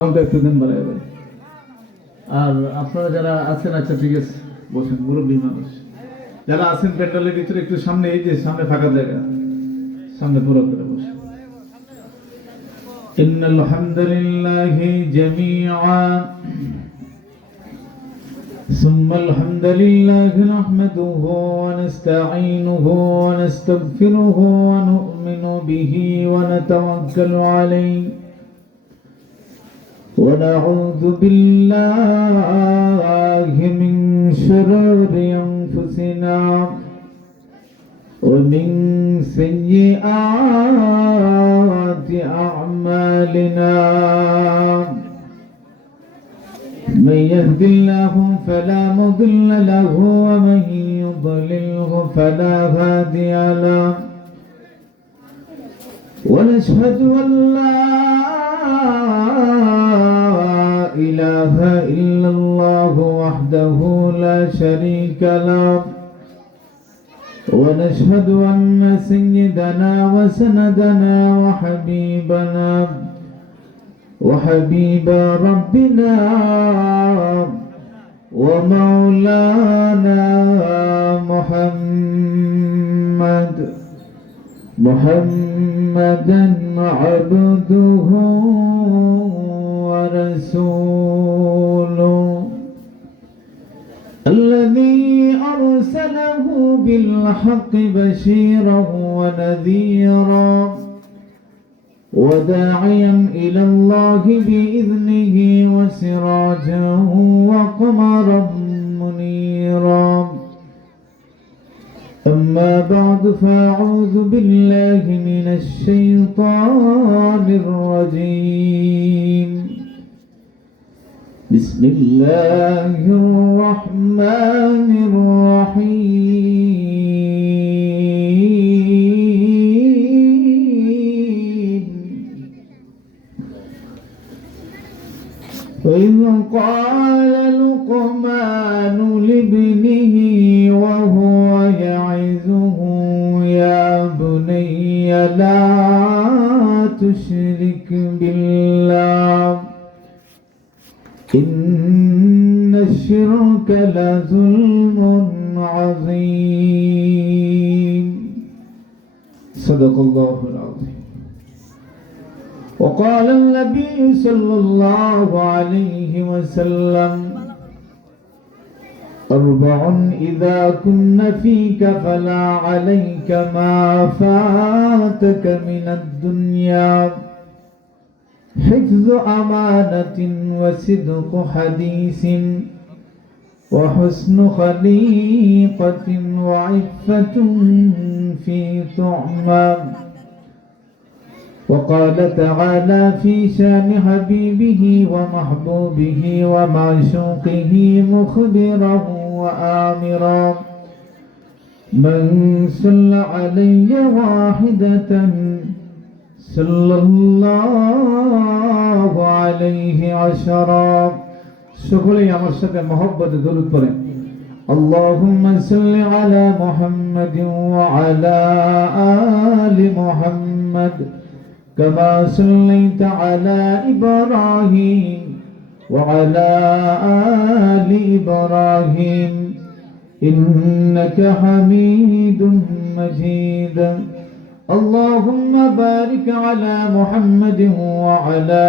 একটু দেন বাড়াই ভাই। আর আপনারা যারা আছেন, আচ্ছা ঠিক আছে, বসেন, মুরব্বী মানুষ যারা আছেন প্যান্ডেলের ভিতরে একটু সামনে, এই যে সামনে ফাঁকা জায়গা, সামনে পুরো করে বসে। ইন্নাল হামদুলিল্লাহি জামিআ ثم الحمد لله نحمده ونستعينه ونستغفره ونؤمن به ونتوكل عليه ونعوذ بالله من شرور أنفسنا ومن سيئات أعمالنا. من يهد الله فلا مضل له ومن يضلله فلا هادي له. ونشهد أن لا إله إلا الله وحده لا شريك له. ونشهد أن سيدنا وسندنا وحبيبنا وحبيب ربنا ومولانا محمدا عبده ورسوله الذي أرسله بالحق بشيرا ونذيرا وداعيا إلى الله بإذنه وسراجا وقمرا منيرا. أما بعد فأعوذ بالله من الشيطان الرجيم. بسم الله الرحمن الرحيم. وإذ قال لقمان لابنه وهو يعظه يا بني لا تشرك بالله إن الشرك لظلم عظيم. صدق الله العظيم. وقال النبي صلى الله عليه وسلم أربع إذا كن فيك فلا عليك ما فاتك من الدنيا حفظ أمانة وصدق حديث وحسن خليقة وعفة في طعمة. وقال تعالى في شان حبيبه ومحبوبه ومعشوقه مخبرا وآمرا من صلى علي واحدة صلى الله عليه عشرا. সকলেই আমার সাথে মহব্বতে দরুদ পড়েন। اللهم صل على محمد وعلى آل محمد كما صليت على إبراهيم وعلى آل إبراهيم إنك حميد مجيد. اللهم بارك على محمد وعلى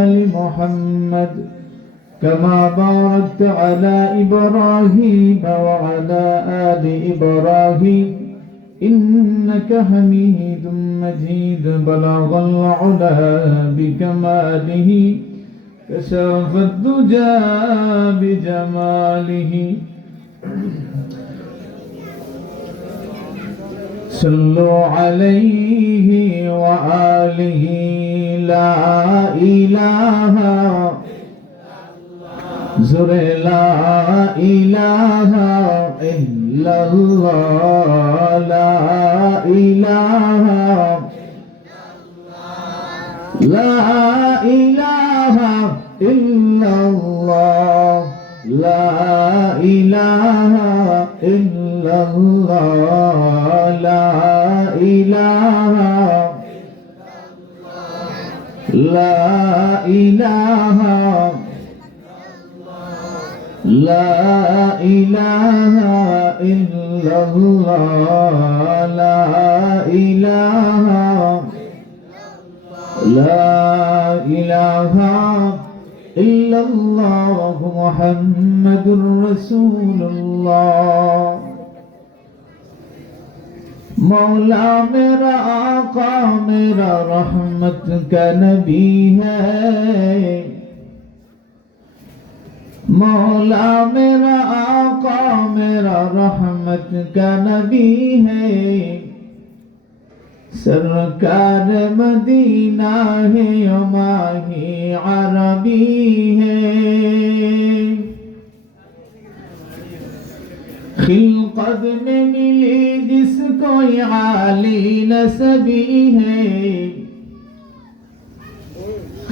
آل محمد كما باركت على إبراهيم وعلى آل إبراهيم إنك حميد مجيد. بلغ العلا بكماله كشف الدجى بجماله. صلوا عليه وآله. لا إله زر لا إله إلا الله. لا إله لا إله إلا الله. لا إله إلا الله. لا إله লা ইলাহা লা ইলাহা ইল্লাল্লাহ লা ইলাহা লা ইলাহা ইল্লাল্লাহ মুহাম্মাদুর রাসূলুল্লাহ। मौला मेरा आका मेरा रहमत का नबी है, मौला मेरा आका मेरा रहमत का नबी है, सरकार मदीना है माही अरबी है। खिलकत में मिली जिसको आली नसबी है,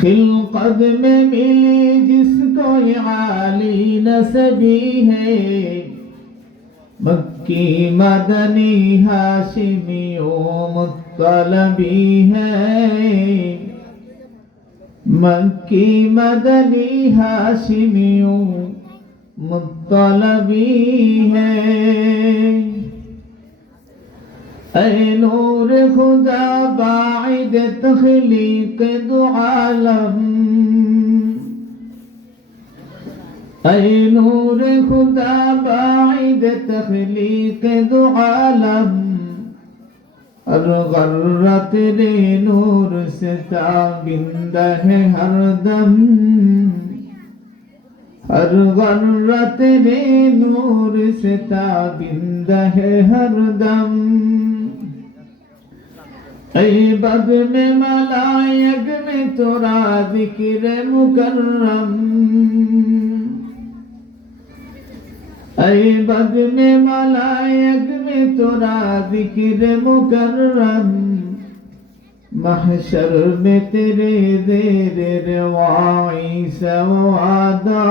खिलकत में मिली जिसको आली नसबी है, मक्की मदनी हाशिमी ओ मुत्तलबी है, मक्की मदनी हाशिमी ओ मुत्तलबी है। ऐ नूर खुदा बाइद तख्लीक दो आलम, ऐ नूर खुदा बाइद तख्लीक दो आलम, और गर्रा तेरे नूर से ताबिंदा है हरदम, हर गर्रा तेरे नूर से ताबिंदा है हरदम। ऐ बद में मलायक में तोरा जिक्र मुकर्रम, ऐ बद में मलायक में तोरा जिक्र मुकर्रम, महशर में तेरे देर रवाई सवादम,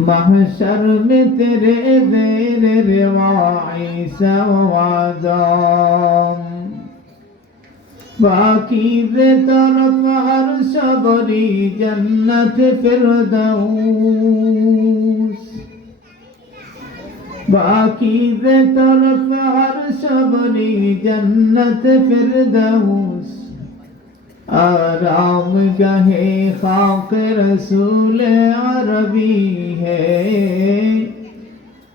महशर में तेरे देर रवाई सवादम। पाकीज़े तरफ अर्श बरी जन्नत फिरदौस, पाकीज़े तरफ अर्श बरी जन्नत फिरदौस, आराम गहे खाक रसूल अरबी है,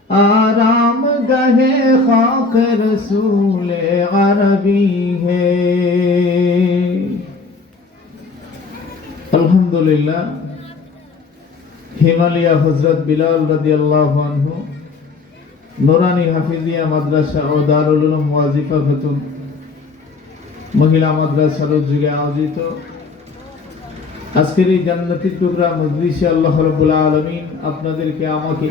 आराम गहे खाक रसूल अरबी है। अल्हम्दुलिल्लाह हिमालय हजरत बिलाल रदियल्लाहु अन्हु নুরানি হাফিজিয়া মাদ্রাসা ও দারুল উলুম ওয়াজিফা খাতুন মহিলা মাদ্রাসার উদ্যোগে আয়োজিত আজকের এই জান্নাতি টুকরা মজলিসে আল্লাহ রাব্বুল আলামিন আপনাদেরকে আমাকে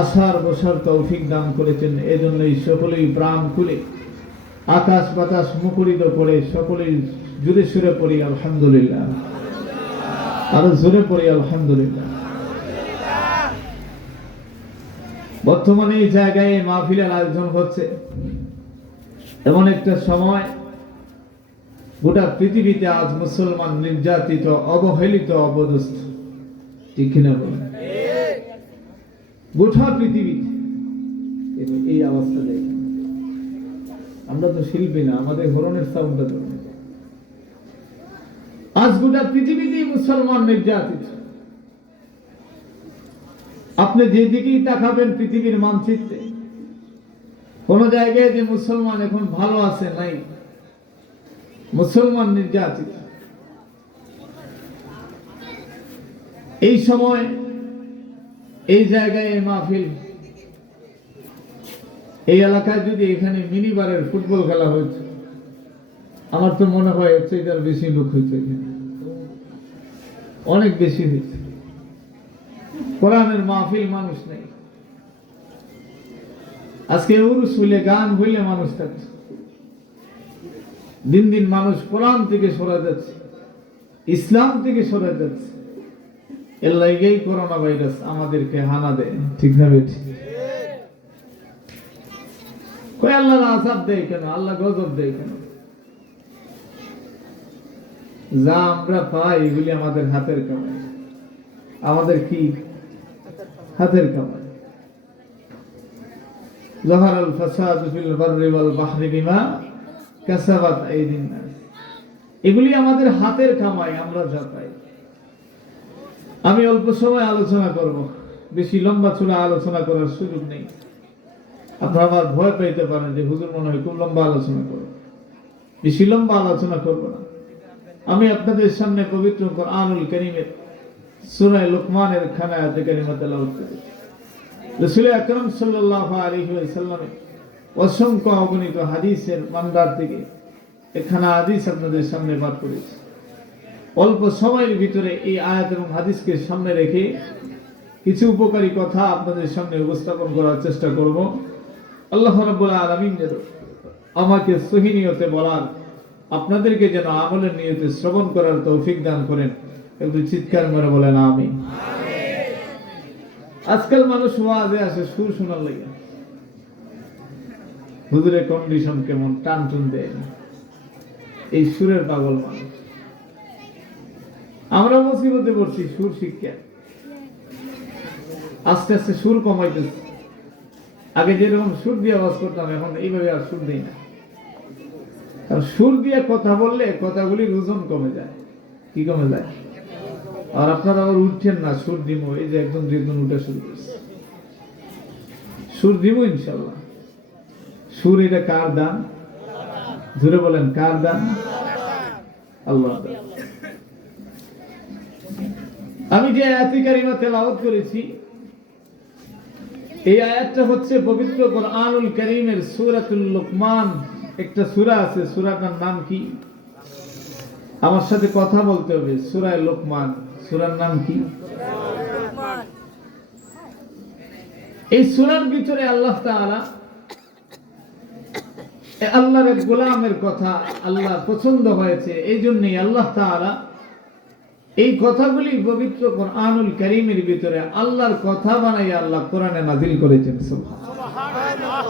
আসার বসার তৌফিক দান করেছেন। এজন্যই সকলেই প্রাণ খুলে আকাশ বাতাস মুখরিত করে সকলেই জোরে সুরে পড়ি আলহামদুলিল্লাহ, আরো জোরে পড়ি আলহামদুলিল্লাহ। বর্তমানে এই জায়গায় মাহফিলের আয়োজন হচ্ছে এমন একটা সময়, গোটা পৃথিবীতে আজ মুসলমান নির্যাতিত, অবহেলিত, অবদস্থ, ঠিক কিনা বলেন? গোটা পৃথিবীতে এই অবস্থা দেখে আমরা তো শিল্পী না, আমাদের হরনের সাউন্ডটা তো আজ গোটা পৃথিবীতেই মুসলমান নির্যাতিত। আপনি যেদিকেই তাকাবেন পৃথিবীর মানচিত্রে কোন জায়গায় যে মুসলমান এখন ভালো আছে নাই, মুসলমান নির্যাতিত। এই সময় এই জায়গায় মাহফিল, এই এলাকায় যদি এখানে মিনিবারের ফুটবল খেলা হয়েছে, আমার তো মনে হয় হচ্ছে এটার বেশি লোক হয়েছে, অনেক বেশি হয়েছে। কোরআনের মাহফিল মানুষ নেই, আজকে উরুস হইলে গান হইলে মানুষ থাকছে। দিন দিন মানুষ কোরআন থেকে সরে যাচ্ছে, ইসলাম থেকে সরে যাচ্ছে। এর লাগেই করোনা ভাইরাস আমাদেরকে হানা দেয়, ঠিক না বেঠিক? আল্লাহ আযাব দেয় কেন, আল্লাহ গজব দেয় কেন? যা আমরা পাই এগুলি আমাদের হাতের কামাই। আমাদের কি হাতের কামাই। যাহারাল ফাসাদু ফিল বাররি ওয়াল বাহরি বিমা কাসাবাত আইদিন নাস। এগুলি আমাদের হাতের কামাই, আমরা যা পাই। আমি অল্প সময় আলোচনা করব, বেশি লম্বা চূড়া আলোচনা করার সুযোগ নেই। আপনারা আবার ভয় পাইতে পারেন যে হুজুর মনে হয় খুব লম্বা আলোচনা করব। বেশি লম্বা আলোচনা করব না। আমি আপনাদের সামনে পবিত্র কুরআনুল কারীমের সূরা লুকমানের খানা আয়াতে কারিমা তেলাওয়াত করি। রাসূল আকরাম সাল্লাল্লাহু আলাইহি ওয়াসাল্লামের অসংখ্য অগণিত হাদিসের ভান্ডার থেকে এখানে হাদিস আপনাদের সামনে পাঠ করেছি। অল্প সময়ের ভিতরে এই আয়াত এবং হাদিসকে সামনে রেখে কিছু উপকারী কথা আপনাদের সামনে উপস্থাপন করার চেষ্টা করব। আল্লাহ রাব্বুল আলামিন যেন আমাকে সহিহ নিয়তে বলার, আপনাদেরকে যেন আমলের নিয়তে শ্রবণ করার তৌফিক দান করেন। একটু চিৎকার করে বলেন আমিন। আজকাল মানুষ ওয়াজে আসে সুর শোনার লাগে, হুজুরের কন্ডিশন কেমন, টান টুন দেয় না, এই সুরের পাগল মানুষ। আমরা মুসিবতে পড়ছি সুর শিক্ষা, আস্তে আস্তে সুর কমাইতেছি। আগে যেরকম সুর দিয়ে আওয়াজ করতাম, এখন এইভাবে আর সুর দিই না। কারণ সুর দিয়ে কথা বললে কথাগুলির ওজন কমে যায়। কি কমে যায়? আর আপনারা আবার উঠছেন না, সুর দিব। এই যে একদম যেদিন উঠে শুরু করছে, সুর দিব ইনশাল্লাহ। সুর এটা কার দান? জোরে বলেন, কার দান? আল্লাহ। আমি যে আয়াতে কারিমা তেলাওয়াত করেছি, এই আয়াতটা হচ্ছে পবিত্র কুরআনুল কারীমের সূরাতুল লুকমান। একটা সূরা আছে, সূরাটার নাম কি? আমার সাথে কথা বলতে হবে। সূরা লুকমান, সূরার নাম কি? এই সূরার ভিতরে আল্লাহ তাআলা আল্লাহর এক গোলামের কথা আল্লাহ পছন্দ হয়েছে, এই জন্যই আল্লাহ তাআলা এই কথাগুলি পবিত্র কুরআনুল কারীমের ভিতরে আল্লাহর কথা বানাই আল্লাহ কোরআনে নাযিল করেছেন। সুবহানাল্লাহ।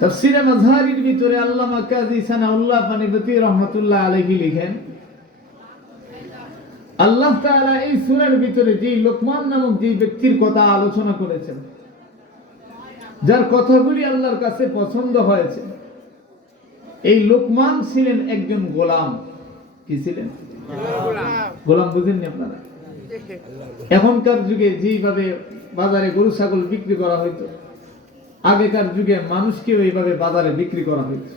তাফসীরে মাযহারির ভিতরে আল্লামা কাজী সানাউল্লাহ পানিপতি রাহমাতুল্লাহ আলাইহি লিখেন, আল্লাহ তাআলা এই সূরার ভিতরে যে লোকমান নামক যে ব্যক্তির কথা আলোচনা করেছেন, যার কথাগুলি আল্লাহর কাছে পছন্দ হয়েছে, এই লোকমান ছিলেন একজন গোলাম। কি ছিলেন? গোলাম। বুঝেননি আপনারা? এখনকার যুগে যেভাবে বাজারে গরু ছাগল বিক্রি করা হইতো, আগেকার যুগে মানুষকেও এইভাবে বাজারে বিক্রি করা হইতো।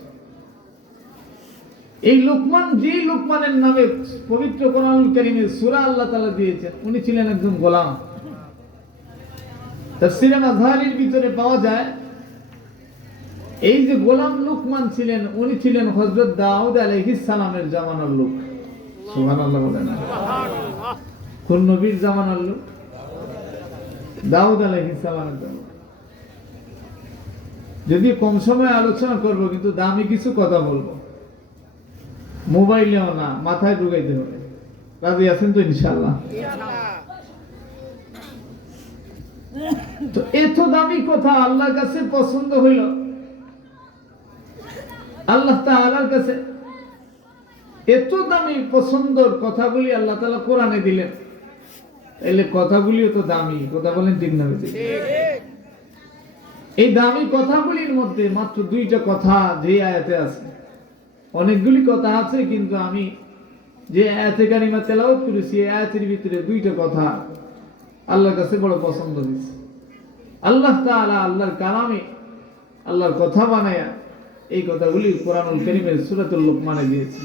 এই লোকমান, যে লোকমানের নামে পবিত্র কুরআনুল কারীমের সূরা আল্লাহ তাআলা দিয়েছেন, উনি ছিলেন একজন গোলাম। তাফসীরে মাযহারির ভিতরে পাওয়া যায়, এই যে গোলাম লোকমান ছিলেন, উনি ছিলেন হযরত দাউদ আলাইহিস সালামের জামানার লোক। সুবহানাল্লাহ বলেন। কোন নবীর জামানার লোক? দাউদ আলাইহিস সালামের জামানা। যদি কম সময়ে আলোচনা করব, কিন্তু দামি কিছু কথা বলবো, মোবাইলেও না, মাথায় ঢুকাইতে হবে। রাজি আছেন তো ইনশাআল্লাহ? তো এত দামি কথা আল্লাহর কাছে পছন্দ হইল, আল্লাহ তাআলার কাছে এত দামি পছন্দের কথাগুলি আল্লাহ তাআলা কোরআনে দিলেন, তাহলে কথাগুলিও তো দামি। কথা বলেন ঠিক না? এই দামি কথাগুলির মধ্যে মাত্র দুইটা কথা যে আয়াতে আছে, অনেকগুলি কথা আছে, কিন্তু আমি যে আয়াতে কারিমা তেলাওয়াত করেছি, এই আয়াতের ভিতরে দুইটা কথা আল্লাহর কাছে বড় পছন্দ হয়েছে। আল্লাহ তাআলা আল্লাহর কালামে আল্লাহর কথা বানায়া এই কথাগুলি কুরআনুল কারীমের সূরাতুল লুকমানে দিয়েছে।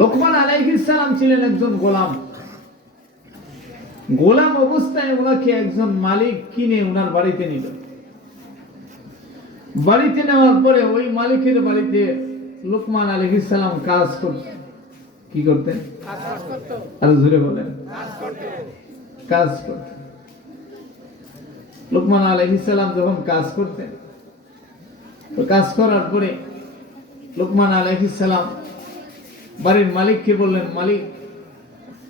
লোকমান আলাইহিস সালাম ছিলেন একজন গোলাম। গোলাম অবস্থায় ওনাকে একজন মালিক কিনে ওনার বাড়িতে নিল। বাড়িতে নেওয়ার পরে ওই মালিকের বাড়িতে লোকমান আলাইহিস সালাম কাজ করতেন। কি করতেন? আর জোরে বলেন, কাজ করতেন। লোকমান আলাইহিস সালাম যখন কাজ করতেন, তো কাজ করার পরে লোকমান আলাইহিস সালাম বাড়ির মালিককে বললেন, মালিক,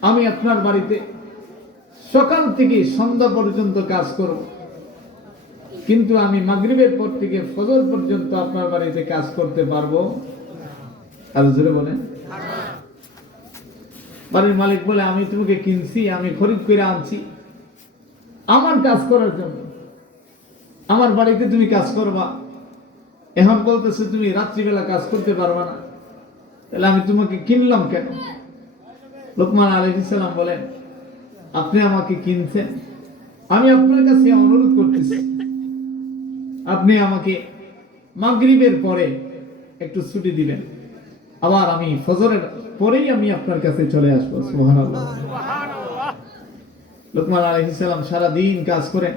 আমি আপনার বাড়িতে সকাল থেকে সন্ধ্যা পর্যন্ত কাজ করব, কিন্তু আমি মাগরিবের পর থেকে ফজর পর্যন্ত আপনার বাড়িতে কাজ করতে পারবো আর জোরে বলেন। বাড়ির মালিক বলে আমি তোমাকে কিনছি, আমি খরিদ করে আনছি আমার কাজ করার জন্য, আমার বাড়িতে তুমি কাজ করবা। এখন বলতেছে তুমি রাত্রিবেলা কাজ করতে পারবা না, তাহলে আমি তোমাকে কিনলাম কেন? লোকমান আলাইহিস সালাম বলেন, আপনি আমাকে কিনছেন, আমি আপনার কাছে অনুরোধ করতেছি আপনি আমাকে মাগরিবের পরে একটু ছুটি দিবেন, আবার আমি ফজরের পরেই আমি আপনার কাছে চলে আসবো। সুবহানাল্লাহ। লোকমান আলাইহিস সালাম সারা দিন কাজ করেন,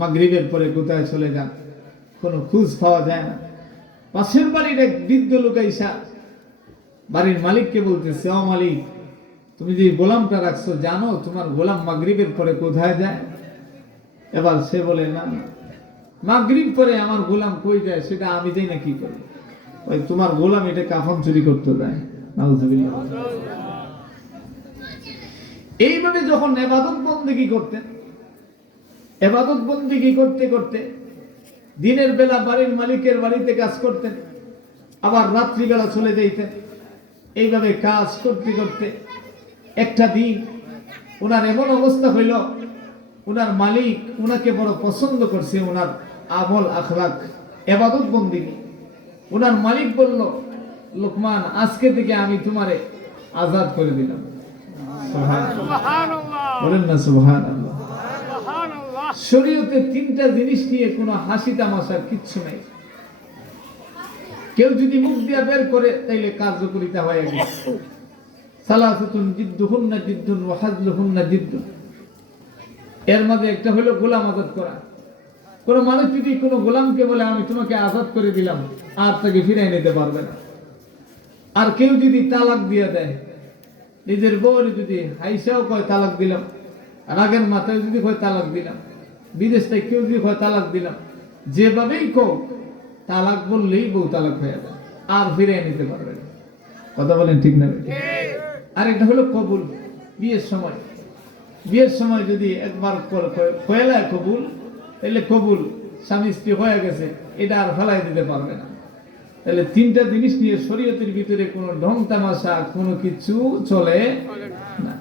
মাগরিবের পরে কোথায় চলে যান, কোনো খোঁজ পাওয়া যায় না। পাশের বাড়ির এক বৃদ্ধ লোক আইসা বাড়ির মালিককে বলতেছে, ও মালিক, তুমি যে গোলামটা রাখছো জানো তোমার গোলাম মাগরিবের পরে কোথায় যায়? এবার সে বলে, না, মাগরিব পরে আমার গোলাম কই যায় সেটা আমি যাই না কি করি? ওই তোমার গোলাম এটা কাফন চুরি করতে যায়। নাউজুবিল্লাহ। এইভাবে যখন ইবাদত বন্দেগী করতেন, ইবাদত বন্দেগী করতে করতে দিনের বেলা বাড়ির মালিকের বাড়িতে কাজ করতেন, আবার রাত্রিবেলা চলে যাইতেন। এইভাবে কাজ করতে করতে একটা দিন ওনার এমন অবস্থা হইল, ওনার মালিক ওনাকে বড় পছন্দ করছে, ওনার আমল আখলাক ইবাদত বন্দেগী। ওনার মালিক বলল, লোকমান, আজকে থেকে আমি তোমারে আজাদ করে দিলাম। সুবহানাল্লাহ, বলেন না সুবহানাল্লাহ। শরীয়তে তিনটা জিনিস নিয়ে কোনো হাসি তামাশার কিচ্ছু নাই। কেউ যদি মুখ দিয়ে বের করে তাইলে কার্যকরিতা হয়ে গেছে। সালাসাতুন জিদ্দুহুন্না জিদ্দুন ওয়া হাজলুহুন্না জিদ্দুন। এর মধ্যে একটা হলো গোলাম আজাদ করা। কোন মানুষ যদি কোনো গোলামকে বলে আমি তোমাকে আজাদ করে দিলাম, আর তাকে ফিরিয়ে নিতে পারবে না। আর কেউ যদি তালাক দিয়ে দেয়, নিজের বউর যদি হাইসাও কয় তালাক দিলাম, রাগের মাথায় যদি কয় তালাক দিলাম, বিদেশ থেকে কেউ যদি কয় তালাক দিলাম, যেভাবেই কোক তালাক বললেই বউ তালাক হয়ে যায়, আর ফিরিয়ে নিতে পারবে না। কথা বলেন ঠিক না? আর একটা হলো কবুল। বিয়ের সময়, বিয়ের সময় যদি একবার কয়লা কবুল, তাহলে কবুল, স্বামী স্ত্রী হয়ে গেছে, এটা আর ফেলাই দিতে পারবে না। তাহলে তিনটা জিনিস নিয়ে শরীয়তের ভিতরে কোনো ঢং তামাশা কোনো কিছু চলে না।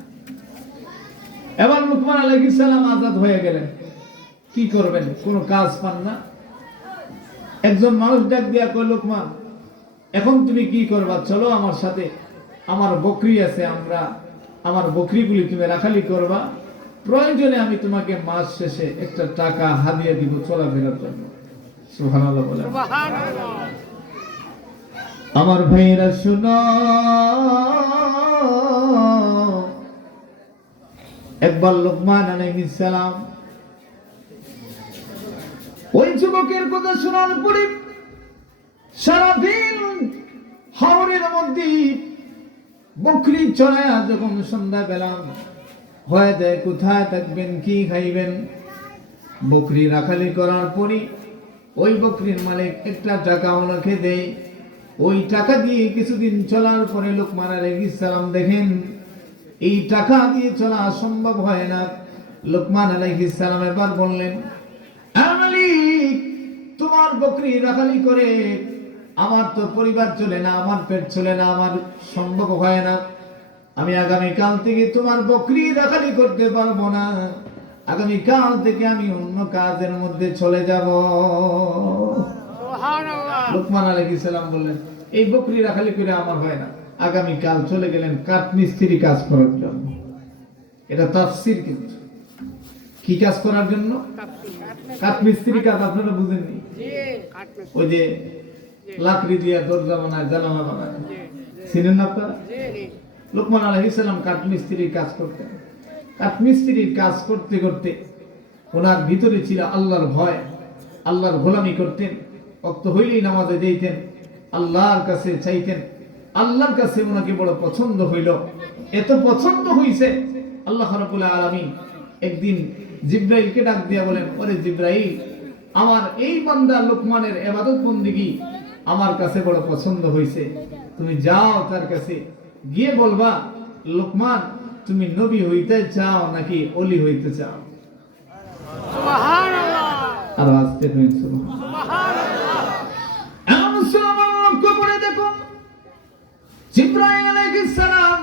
এবার লুকমান আলাইহিস সালাম আজাদ হয়ে গেলেন, কি করবেন? কোনো কাজ পান না। একজন মানুষ ডাক দিয়া কয়, লোকমান, এখন তুমি কি করবা? চলো আমার সাথে, আমার বকরি আছে, আমার বকরিগুলি তুমি রাখালি করবা, প্রয়োজনে আমি তোমাকে মাস শেষে একটা টাকা হাদিয়া দিব চলাফেরার জন্য। সুবহানাল্লাহ বলেন। আমার ভাইরা শুনো, একবার লোকমান আলাইহিস সালাম ওই যুবকের কথা শোনার পরে সারাদিন হাওরের মধ্যে বকরি চড়ায়া যখন সন্ধ্যা বেলা হয়ে যায়, কোথায় থাকবেন, কি খাইবেন? বকরি রাখালি করার পরে ওই বকরির মালিক একটা টাকা ওনাকে দেয়। ওই টাকা দিয়ে কিছুদিন চলার পরে লোকমান আলাইহিস সালাম দেখেন এই টাকা দিয়ে চলা সম্ভব হয় না। লোকমান আলাইহিস সালাম এবার বললেন, মালিক, তোমার বকরি রাখালি করে আমার তো পরিবার চলে না, আমার পেট চলে না, আমার সম্ভব হয় না। আমি আগামীকাল থেকে তোমার বকরি রাখালি করতে পারবো না, আগামীকাল থেকে আমি অন্য কাজের মধ্যে চলে যাব। লোকমান আলাইহিস সালাম বললেন, এই বকরি রাখালি করে আমার হয় না, আগামীকাল চলে গেলেন কাঠমিস্ত্রি কাজ করার জন্য। এটা তাফসীর। কিন্তু কি কাজ করার জন্য? কাঠমিস্ত্রি কাজ। আপনারা বুঝেননি? ওই যে লাকড়ি দিয়ে দরজা বানায়, জানালা বানায়, চিনেন না আপনারা? লোকমান আলাইহিস সালাম কাঠমিস্ত্রির কাজ করতেন। কাঠমিস্ত্রির কাজ করতে করতে ওনার ভিতরে ছিল আল্লাহর ভয়, আল্লাহর গোলামি করতেন। ওয়াক্ত হইলেই নামাজে যাইতেন, আল্লাহর কাছে চাইতেন। আল্লাহর কাছে ওনাকে বড় পছন্দ হইল। এত পছন্দ হইছে, আল্লাহ রাব্বুল আলামিন একদিন জিবরাইলকে ডাক দিয়া বলেন, ওরে জিবরাইল, আমার এই বান্দা লোকমানের ইবাদত বন্দেগী আমার কাছে বড় পছন্দ হইছে, তুমি যাও তার কাছে গিয়ে বলবা, লোকমান, তুমি নবী হইতে চাও নাকি ওলি হইতে চাও? সুবহানাল্লাহ। আর আস্তে কইন সুবহানাল্লাহ। এমন মুসলমান লক্ষ্য করে দেখো, জিবরাইল আলাইহিস সালাম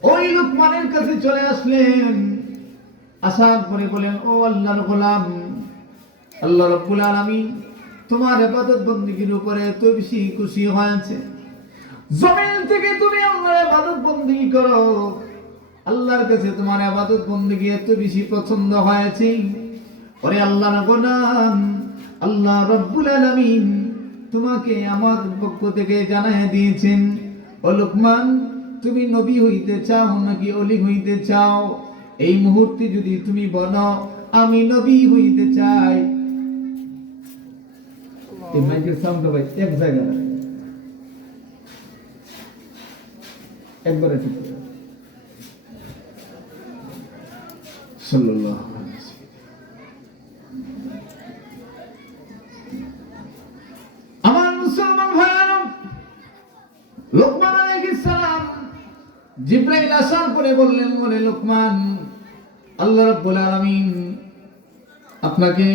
ওই লুকমানের কাছে চলে আসলেন। আসার পরে বলেন, ও আল্লাহর গোলাম, আল্লাহ রাব্বুল আলামিন তোমার ইবাদত বندگির উপরে এত বেশি খুশি হয়েছে, জমিন থেকে তুমি আল্লাহর ইবাদত বندگি করো, আল্লাহর কাছে তোমার ইবাদত বندگি এত বেশি পছন্দ হয়েছে। ওরে আল্লাহর গোলাম, আল্লাহ রাব্বুল আলামিন তোমাকে আমার পক্ষ থেকে জানায় দিয়েছেন, ও লুকমান তুমি নবী হইতে চাও নাকি ওলি হইতে চাও? এই মুহূর্তে যদি তুমি বলো আমি নবী হইতে চাই, এই মাইকের সাউন্ড ভাই এক জায়গায় একবারে ঠিক করে সাল্লাল্লাহু আলাইহি ওয়াসাল্লাম। আমার মুসলমান ভাইরা, লুকমান আলাইহিস সালাম জিবরাইল আসার পরে বললেন, বলে লুকমান আল্লাহ রাব্বুল আলামিন আপনাকে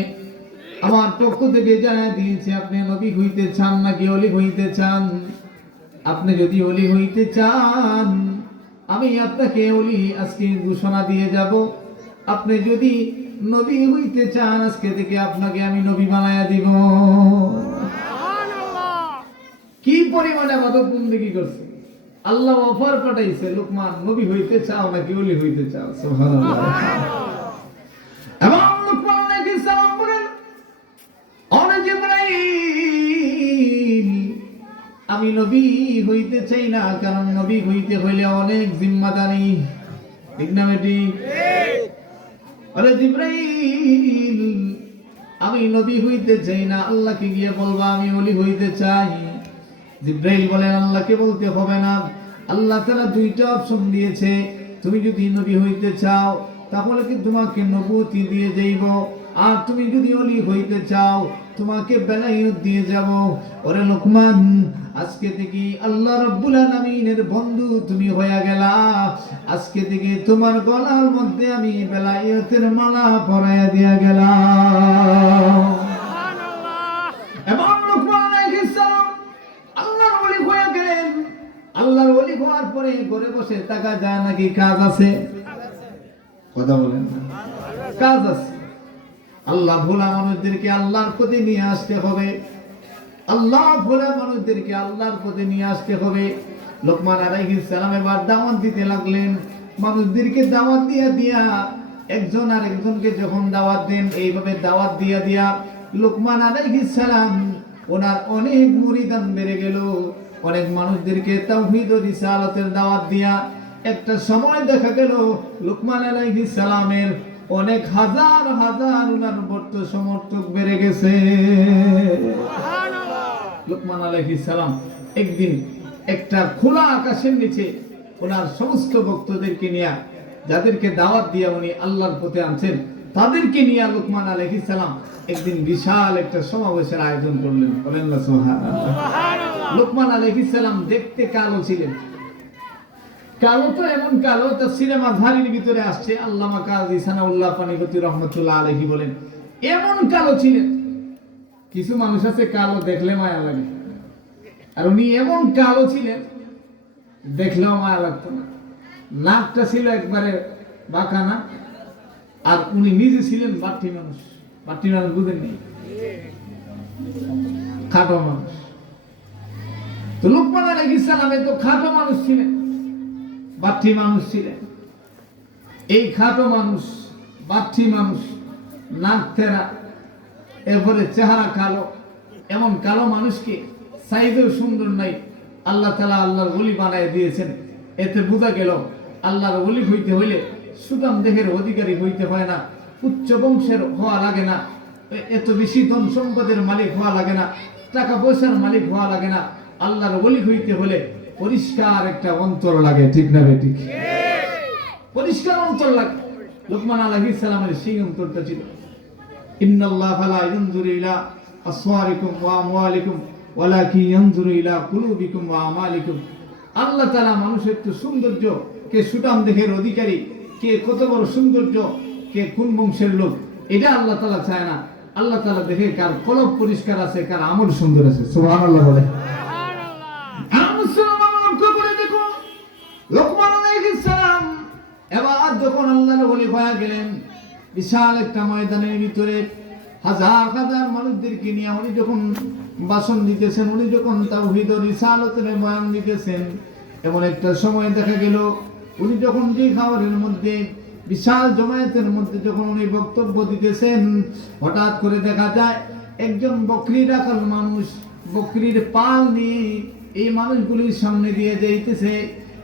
আমার পক্ষ থেকে জানায় দিয়েছে আপনি নবী হইতে চান নাকি ওলি হইতে চান। আপনি যদি ওলি হইতে চান আমি আপনাকে ওলি আজকে ঘোষণা দিয়ে যাব, আপনি যদি নবী হইতে চান আজকে থেকে আপনাকে আমি নবী বানায়া দিব। কি পরিমাণে ইবাদত বندگی করছে, আল্লাহ অফার পাঠাইছে, লুকমান নবী হইতে চাও নাকি ওলি হইতে চাও? সুবহানাল্লাহ। এবং লুকমান আলাইহিস সালাম বলেন, ও জিবরাইল আমি নবী হইতে চাই না, কারণ নবী হইতে হইলে অনেক জিম্মাদারি, ঠিক না বেটি? আরে জিবরাইল আমি নবী হইতে চাই না, আল্লাহকে গিয়ে বলবা আমি ওলি হইতে চাই। জিবরাইল বলেন, আল্লাহকে বলতে হবে না, আল্লাহ তাআলা দুইটা অপশন দিয়েছে, তুমি যদি নবী হইতে চাও তাহলে কি তোমাকে নবুয়তি দিয়ে যাইব, আর তুমি যদি ওলি হইতে চাও তোমাকে বেলায়েত দিয়ে যাব। ওরে লুকমান আজকে থেকে আল্লাহ রাব্বুল আলামিনের বন্ধু তুমি হয়ে গেলা, আজকে থেকে তোমার গলার মধ্যে আমি বেলায়েতের মালা পরায়া দিয়া গেলাম। সুবহানাল্লাহ। এবং লুকমান আলাইহিস সালাম আল্লাহর ওলি হয়ে গেলেন। আল্লাহর ওলি হওয়ার পরে ঘরে বসে থাকা যায় নাকি? কাজ আছে, কথা বলেন, কাজ আছে। আল্লাহ ভোলা মানুষদেরকে আল্লাহর পথে নিয়ে আসতে হবে, আল্লাহ ভোলা মানুষদেরকে আল্লাহর পথে নিয়ে আসতে হবে। লোকমান আলাইহিস সালাম এবার দাওয়াত দিতে লাগলেন, মানুষদেরকে দাওয়াত দিয়া একজন আরেকজনকে যখন দাওয়াত দেন, এইভাবে দাওয়াত দিয়া লোকমান আলাইহিস সালাম ওনার অনেক মুরিদান বেড়ে গেল, অনেক মানুষদেরকে তাওহীদ ও রিসালাতের দাওয়াত দিয়া একটা সময় দেখা গেল লোকমান আলাইহিস সালামের অনেক হাজার হাজার উনার ভক্ত সমর্থক বেড়ে গেছে। সুবহানাল্লাহ। লোকমান আলাইহিস সালাম একদিন একটা খোলা আকাশের নিচে ওনার সমস্ত ভক্তদেরকে নিয়ে, যাদেরকে দাওয়াত দিয়ে উনি আল্লাহর পথে আনছেন, তাদেরকে নিয়ে লোকমান আলাইহিস সালাম একদিন বিশাল একটা সমাবেশের আয়োজন করলেন। বলেন না সুবহানাল্লাহ। লোকমান আলাইহিস সালাম দেখতে কালো ছিলেন, কালো তো এমন কালো, তাফসীরে মাযহারির ভিতরে আসছে, আল্লামা কাজী সানাউল্লাহ পানিপতি রাহমাতুল্লাহ আলাইহি বলেন এমন কালো ছিলেন। কিছু মানুষ আছে কালো দেখলে মায়া লাগে, আর উনি এমন কালো ছিলেন দেখলেও মায়া লাগতো না। নাকটা ছিল একবারে বাঁকা না, আর উনি নিজে ছিলেন বাট্টি মানুষ। বাট্টি মানুষ বুঝেন নেই, খাটো মানুষ। তো লোকমান আলাইহিস সালাম তো খাটো মানুষ ছিলেন, বাট্টি মানুষ ছিলেন। এই খাটো মানুষ, বাট্টি মানুষ, নাক তেরা, এরপরে চেহারা কালো, এমন কালো মানুষকে সাইজেও সুন্দর নাই, আল্লাহ তাআলা আল্লাহর ওলি বানায় দিয়েছেন। এতে বোঝা গেল আল্লাহর ওলি হইতে হইলে সুদাম দেহের অধিকারী হইতে হয় না, উচ্চ বংশের হওয়া লাগে না, এত বেশি ধন সম্পদের মালিক হওয়া লাগে না, টাকা পয়সার মালিক হওয়া লাগে না। আল্লাহর ওলি হইতে হলে পরিষ্কার একটা অন্তর লাগে, ঠিক না ঠিক? পরিষ্কার অন্তর লাগে। লোকমান আলাইহিস সালামের সেই অন্তরটা ছিল। ইন্নাল্লাহা লা ইয়ানজুরু ইলা আসওয়ারিকুম ওয়া আমওয়ালিকুম ওয়ালাকিন ইয়ানজুরু ইলা কুলুবিকুম ওয়া আমালিকুম। আল্লাহ তাআলা মানুষের তো সৌন্দর্য, কে সুঠাম দেহের অধিকারী, কে কত বড় সৌন্দর্য, কে কোন বংশের লোক, এটা আল্লাহ তাআলা চায় না। আল্লাহ তাআলা দেখে কার কলব পরিষ্কার আছে, কার আমল সুন্দর আছে। সুবহানাল্লাহ বলে। সুবহানাল্লাহ। বিশাল একটা ময়দানের ভিতরে হাজার হাজার মানুষদেরকে নিয়ে উনি যখন ভাষণ দিতেছেন, উনি যখন তাওহীদ ও রিসালাতের বয়ান দিতেছেন, এমন একটা সময় দেখা গেল উনি যখন যে খাবারের মধ্যে বিশাল জমায়েতের মধ্যে যখন উনি বক্তব্য দিতেছেন, হঠাৎ করে দেখা যায় একজন বকরি রাখাল মানুষ বকরির পাল নিয়ে এই মানুষগুলির সামনে দিয়ে যাইতেছে।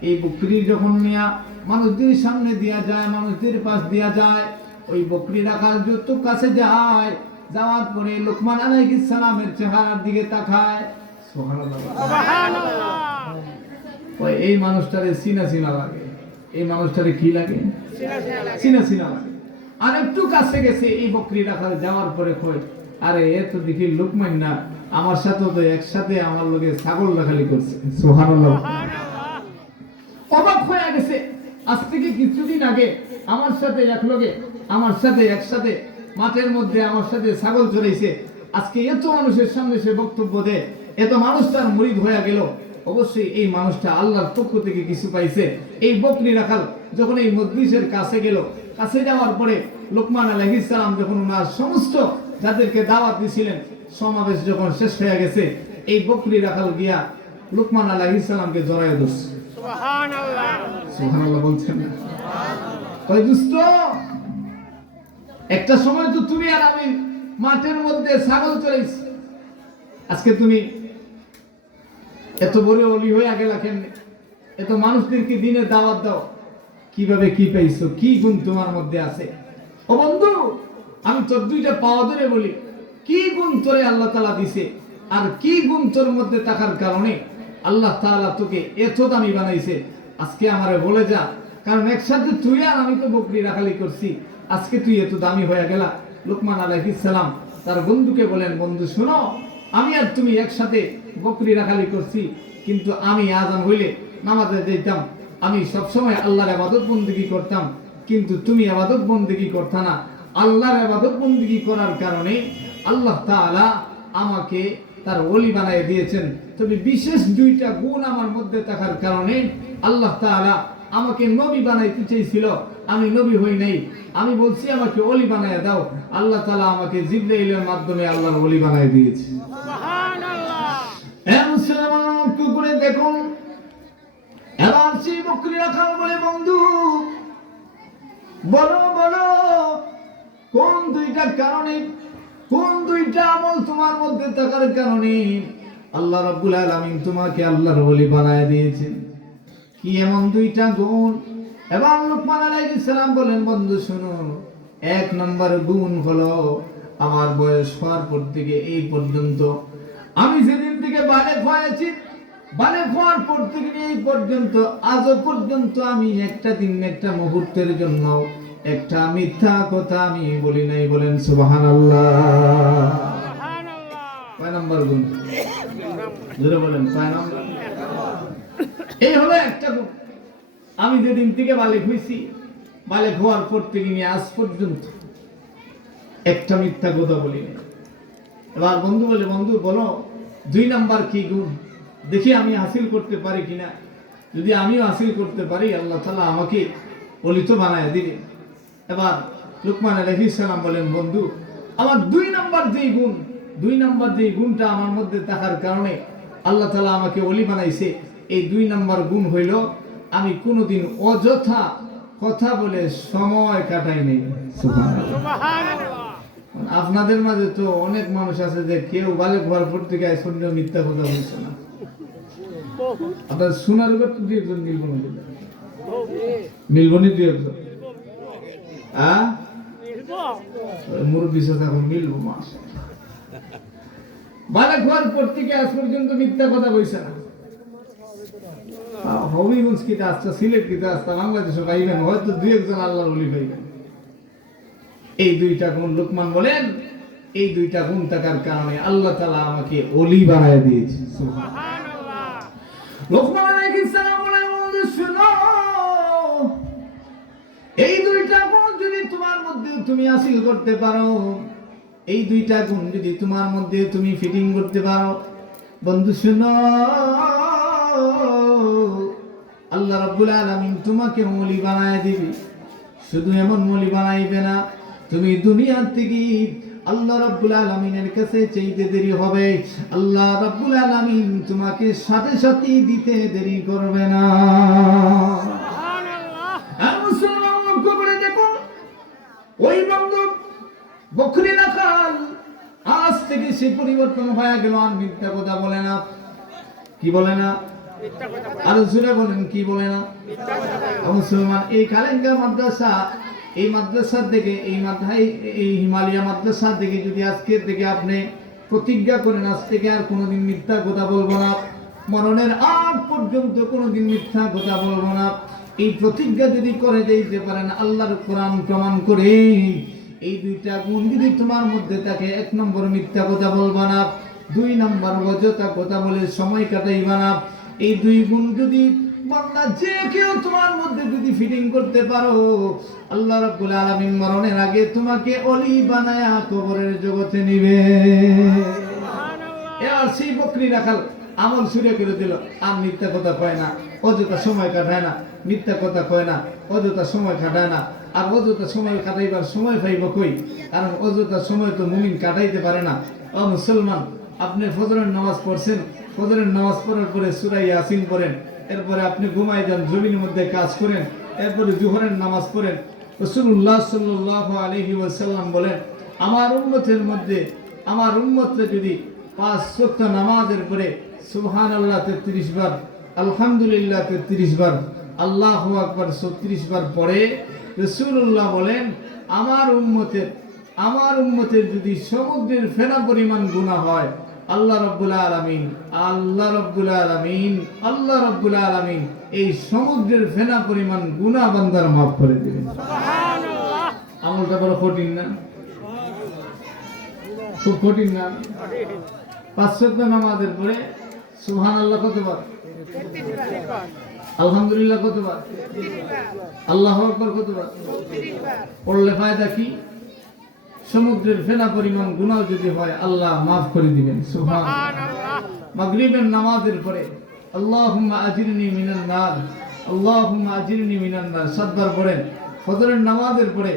এই বকরি যখন নিয়া মানুষদের সামনে দিয়া যায়, মানুষদের পাশ দিয়া যায়, ওই বকরি রাখাল যত কাছে যায়, যাওয়ার পরে লোকমান আলাইহিস সালামের চেহারার দিকে তাকায়। সুবহানাল্লাহ, সুবহানাল্লাহ। ওই এই মানুষটারে সিনা সিনা লাগে, এই মানুষটারে কি লাগে? সিনা সিনা লাগে। আর একটু কাছে গেছে এই বকরি রাখাল, যাওয়ার পরে কয়, আরে এ তো দেখি লোকমান না, আমার সাথে তো একসাথে আমার লগে ছাগল রাখালি করছে। সুবহানাল্লাহ। অবাক হয়ে গেছে, আজ থেকে কিছুদিন আগে আমার সাথে একসাথে মাঠের মধ্যে আমার সাথে ছাগল চড়াইছে, আজকে এত মানুষের সামনে সে বক্তব্য দেয়, এত মানুষ তার মুরিদ হয়ে গেল। অবশ্যই এই মানুষটা আল্লাহর পক্ষ থেকে কিছু পাইছে। এই বকরি রাখাল যখন এই মজলিসের কাছে গেল, কাছে যাওয়ার পরে লোকমান আলাইহিস সালাম যখন ওনার সমস্ত যাদেরকে দাওয়াত দিয়েছিলেন, সমাবেশ যখন শেষ হয়ে গেছে, এই বকরি রাখাল গিয়া লোকমান আলাইহিস সালামকে জড়ায় ধরছে। সুবহানাল্লাহ, সুবহানাল্লাহ বলছেন না? কই দোস্ত, একটা সময় তো তুমি আর আমি মাঠের মধ্যে ছাগল চড়াইছি, আজকে তুমি এত বড় ওলি হয়ে গেলা কেমনে? এত মানুষদেরকে দিনে দাওয়াত দাও, কিভাবে কি পাইছো? কি গুণ তোমার মধ্যে আছে? ও বন্ধু, আমি তোর দুইটা পাওয়া ধরে বলি, কি গুণ তোরে আল্লাহ তাআলা দিছে, আর কি গুণ তোর মধ্যে থাকার কারণে আল্লাহ তাআলা তোকে এত দামি বানাইছে? আজকে আমারে বলে যা, কারণ একসাথে তুই আর আমি তো বকরি রাখালি করছি, আজকে তুই এত দামি হয়ে গেলা। লোকমান আলাইহিস সালাম তার বন্ধুকে বলেন, বন্ধু শোনো, আমি আর তুমি একসাথে বকরি রাখালি করছি, কিন্তু আমি আযান হইলে নামাজে যাইতাম, আমি সবসময় আল্লাহর ইবাদত বন্দেগী করতাম, কিন্তু তুমি ইবাদত বন্দেগী করতা না। আল্লাহর ইবাদত বন্দেগী করার কারণে আল্লাহ তাআলা আমাকে তার ওলি বানায় দিয়েছেন। তবে বিশেষ দুইটা গুণ আমার মধ্যে থাকার কারণে আল্লাহ তাআলা আমাকে নবী বানাইতে চেয়েছিল, আমি নবী হই নাই। আমি বলছি আমাকে ওলি বানায় দাও, আল্লাহ তাআলা আমাকে জিবরাইলের মাধ্যমে আল্লাহর ওলি বানায় দিয়েছে। সুবহানাল্লাহ। এ মুসলমান, একটু করে দেখুন। এবার সেই বকরি রাখাল বলে, বন্ধু বলো বলো, কোন দুইটা কারণে, কোন দুইটা আমল তোমার মধ্যে থাকার কারণে আল্লাহ রাব্বুল আলামিন তোমাকে আল্লাহর ওলি বানায় দিয়েছেন? কি এমন দুইটা গুণ? এবং লোকমান আলাইহিস সালাম বলেন, বন্ধু শুনো, এক নম্বর গুণ হলো, আমার বয়স হওয়ার পর থেকে এই পর্যন্ত, আমি যেদিন থেকে বালেগ হয়েছি, বালেগ হওয়ার পর থেকে এই পর্যন্ত, আজও পর্যন্ত আমি একটা দিন, একটা মুহূর্তের জন্য একটা মিথ্যা কথা আমি বলি নাই। বলেন সুবহানাল্লাহ। কয় নম্বর গুণ? জোরে বলেন, কয় নম্বর? এই হলো একটা গুণ। আমি যেদিন থেকে বালেগ হইছি, বালেগ হওয়ার পর থেকে নিয়ে আজ পর্যন্ত একটা মিথ্যা কথা বলি না। এবার বন্ধু বলে, বন্ধু বলো দুই নাম্বার কি গুণ, দেখি আমি হাসিল করতে পারি কিনা। যদি আমিও হাসিল করতে পারি, আল্লাহ তাআলা আমাকে ওলি তো বানায় দিবে। এবার লোকমান আলাইহিস সালাম বলেন, বন্ধু আমার দুই নাম্বার যেই গুণ, দুই নাম্বার যেই গুণটা আমার মধ্যে থাকার কারণে আল্লাহ তাআলা আমাকে ওলি বানাইছে, এই দুই নাম্বার গুণ হইল, আমি কোনোদিন অযথা কথা বলে সময় কাটাই নাই। সুবহানাল্লাহ। আপনাদের মাঝে তো অনেক মানুষ আছে যে কেউ বালেগ হওয়ার পর থেকে শুনলেও মিথ্যা কথা বলছে না। আপনার শোনার উপর তো দুই একজন মিলবনি, মিলবনি দুই একজন, মুরব্বী সাথে এখন মিলবো। মাস বালেগ হওয়ার পর থেকে আজ পর্যন্ত মিথ্যা কথা বলছে না। হবিগঞ্জ কিতে আসছে, সিলেট কিতে আসছে, বাংলাদেশে পাইবেন হয়তো দুই একজন আল্লাহর ওলি পাইবেন। এই দুইটা গুণ লোকমান বলেন, এই দুইটা গুণ থাকার কারণে আল্লাহ তাআলা আমাকে ওলি বানায় দিয়েছে। সুবহানাল্লাহ। লোকমান আলাইহিস সালাম বলেন, বন্ধু শুনো, এই দুইটা গুণ যদি তোমার মধ্যে তুমি হাসিল করতে পারো, এই দুইটা গুণ যদি তোমার মধ্যে তুমি ফিটিং করতে পারো, বন্ধু শুনো, আল্লাহ রাব্বুল আলামিন তোমাকে ওলি বানায় দিবে। শুধু এমন ওলি বানাইবে না, তুমি দুনিয়া থেকে আল্লাহ রাব্বুল আলামিনের কাছে চাইতে দেরি হবে, আল্লাহ রাব্বুল আলামিন তোমাকে সাথে সাথে দিতে দেরি করবে না। সুবহানাল্লাহ। আর মুসলমান লক্ষ্য করে দেখো, ওই বন্ধু বকরি রাখাল আজ থেকে সে পরিবর্তন হয়ে গেল, আর মিথ্যা কথা বলে না। কি বলে না? আর জোরে বলেন, কি বলে না? মুসলমান এই কালেঙ্গা মাদ্রাসা, এই মাদ্রাসার থেকে এই হিমালয়া মাদ্রাসার থেকে যদি আজকের থেকে আপনি প্রতিজ্ঞা করেন আজ থেকে আর কোনোদিন মিথ্যা কথা বলবো না, মরণের আগ পর্যন্ত কোনোদিন মিথ্যা কথা বলবো না, এই প্রতিজ্ঞা যদি করে দিতে পারেন আল্লাহর কোরআন প্রমাণ করে, এই দুইটা গুণ যদি তোমার মধ্যে থাকে, 1 নম্বর মিথ্যা কথা বলবা না, 2 নম্বর অযথা কথা বলে সময় কাটাইবা না, এই 2 গুণ যদি বান্দা যে কেউ তোমার মধ্যে যদি ফিটিং করতে পারো, আল্লাহ রাব্বুল আলামিন মরণের আগে তোমাকে ওলি বানায়া কবরের জগতে নিবে। এবার সেই বকরি রাখাল আমল শুরু করে দিল, আর মিথ্যা কথা কয় না, অযথা সময় কাটায় না, মিথ্যা কথা কয় না, অযথা সময় কাটায় না। আর অযথা সময় কাটাইবার সময় পাইব কই? কারণ অযথা সময় তো মুমিন কাটাইতে পারে না। ও মুসলমান, আপনি ফজরের নামাজ পড়ছেন, ফজরের নামাজ পড়ার পরে সূরা ইয়াসিন পড়েন, এরপরে আপনি ঘুমায় যান, জমিনের মধ্যে কাজ করেন, এরপরে জোহরের নামাজ পড়েন। রাসূলুল্লাহ সাল্লাল্লাহু আলাইহি ওয়াসাল্লাম বলেন, আমার উম্মতের মধ্যে আমার উম্মতরা যদি 5 ওয়াক্ত নামাজের পরে সুবহানাল্লাহ 33 বার, আলহামদুলিল্লাহ 33 বার, আল্লাহু আকবার 36 বার পড়ে, রাসূলুল্লাহ বলেন আমার উম্মতের যদি সমুদ্রের ফেনা পরিমাণ গুনাহ হয়, আল্লাহ রাব্বুল আলামিন এই সমুদ্রের ফেনা পরিমাণ গুনাহ বান্দার মাফ করে দিবেন। সুবহানাল্লাহ। আমলটা বড় কঠিন না? খুব কঠিন না? 5 ওয়াক্ত নামাজের পরে সুবহানাল্লাহ কতবার? 33 বার। আলহামদুলিল্লাহ কতবার? 33 বার। আল্লাহু আকবার কতবার? 34 বার। পড়লে ফায়দা কি? সমুদ্রের ফেনা পরিমাণ গুনাহ যদি হয় আল্লাহ মাফ করে দিবেন। সুবহানাল্লাহ। মাগরিবের নামাজের পরে আল্লাহুম্মা আজিরনি মিনান নার, আল্লাহুম্মা আজিরনি মিনান নার 7 বার পড়েন। ফজরের নামাজের পরে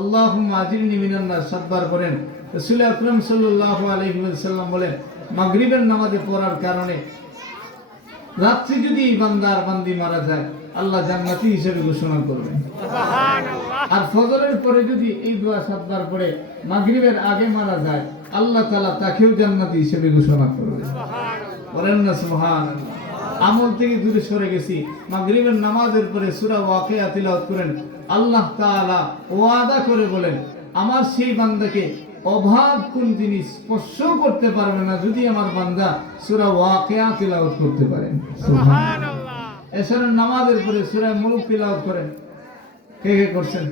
আল্লাহুম্মা আজিরনি মিনান নার 7 বার পড়েন। রাসূল আকরাম সাল্লাল্লাহু আলাইহি ওয়াসাল্লাম বলেন, মাগরিবের নামাজে পড়ার কারণে রাত্রি যদি বান্দার বান্দি মারা যায়, আল্লাহ জান্নাতি হিসেবে ঘোষণা করবেন। সুবহানাল্লাহ। আর ফজরের পরে যদি এই দোয়া 7 বার পড়ে মাগরিবের আগে মারা যায়, আল্লাহ তাআলা তাকেও জান্নাতি হিসেবে ঘোষণা করবেন। সুবহানাল্লাহ। বলেন না সুবহানাল্লাহ। আমল থেকে দূরে সরে গেছি, মাগরিবের নামাজের পরে সূরা ওয়াকিয়া তিলাওয়াত করেন, আল্লাহ তাআলা ওয়াদা করে বলেন আমার সেই বান্দাকে অভাব কোন জিনিস স্পর্শ করতে পারবে না যদি আমার বান্দা সূরা ওয়াকিয়া তিলাওয়াত করতে পারে। সুবহানাল্লাহ। এশারের নামাজের পরে সূরা মুলক তিলাওয়াত করেন। কে কে করছেন?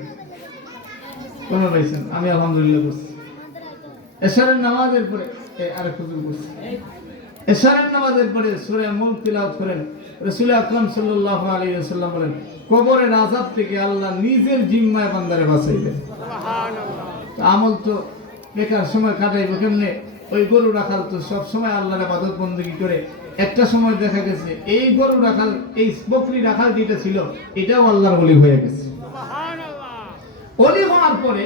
কোন ভাইছেন? আমি আলহামদুলিল্লাহ করছি। এশারের নামাজের পরে আরেক হুজুর করছে। এশারের নামাজের পরে সূরা মুলক তিলাওয়াত করেন। রাসূল আকরাম সাল্লাল্লাহু আলাইহি ওয়াসাল্লাম বলেন কবরের আযাব থেকে আল্লাহ নিজের জিম্মায় বান্দারে বাঁচাইবেন। সুবহানাল্লাহ। আমল তো বেকার সময় কাটাইব কেমনে? ওই গরু রাখাল তো সব সময় আল্লাহর ইবাদত বندگی করে, একটা সময় দেখা গেছে এই গরু রাখাল, এই বকরি রাখাল যেটা ছিল এটাও আল্লাহর ওলি হয়ে গেছে। সুবহানাল্লাহ। ওলি হওয়ার পরে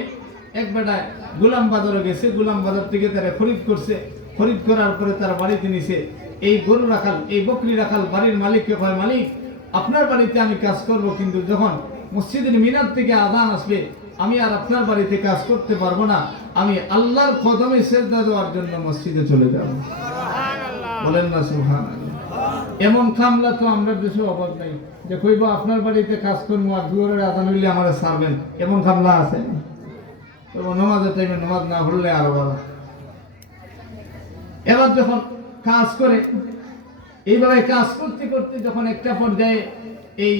এক বেটা গোলাম বাজারে গেছে, গোলাম বাজার থেকে তারা খরিদ করছে, খরিদ করার পরে তার বাড়িতে নিছে। এই গরু রাখাল, এই বকরি রাখাল বাড়ির মালিককে কয়, মালিক আপনার বাড়িতে আমি কাজ করব, কিন্তু যখন মসজিদের মিনার থেকে আযান আসবে আমি আর আপনার বাড়িতে কাজ করতে পারবো না, আমি আল্লাহর কদমে সিজদা দেওয়ার জন্য মসজিদে চলে যাব। সুবহানাল্লাহ। বলেন না সুবহানাল্লাহ। এমন কামলা তো আমরা দেশে অভাব নাই যে কইবো আপনার বাড়িতে কাজ করবো আর দুয়ারের আযান হইলে আমারে ছাড়বেন, এমন কামলা আছে? তবে নামাজের টাইমে নামাজ না পড়লে আরো ভালো। এবার যখন কাজ করে, এইভাবে কাজ করতে করতে যখন একটা পর্যায়ে এই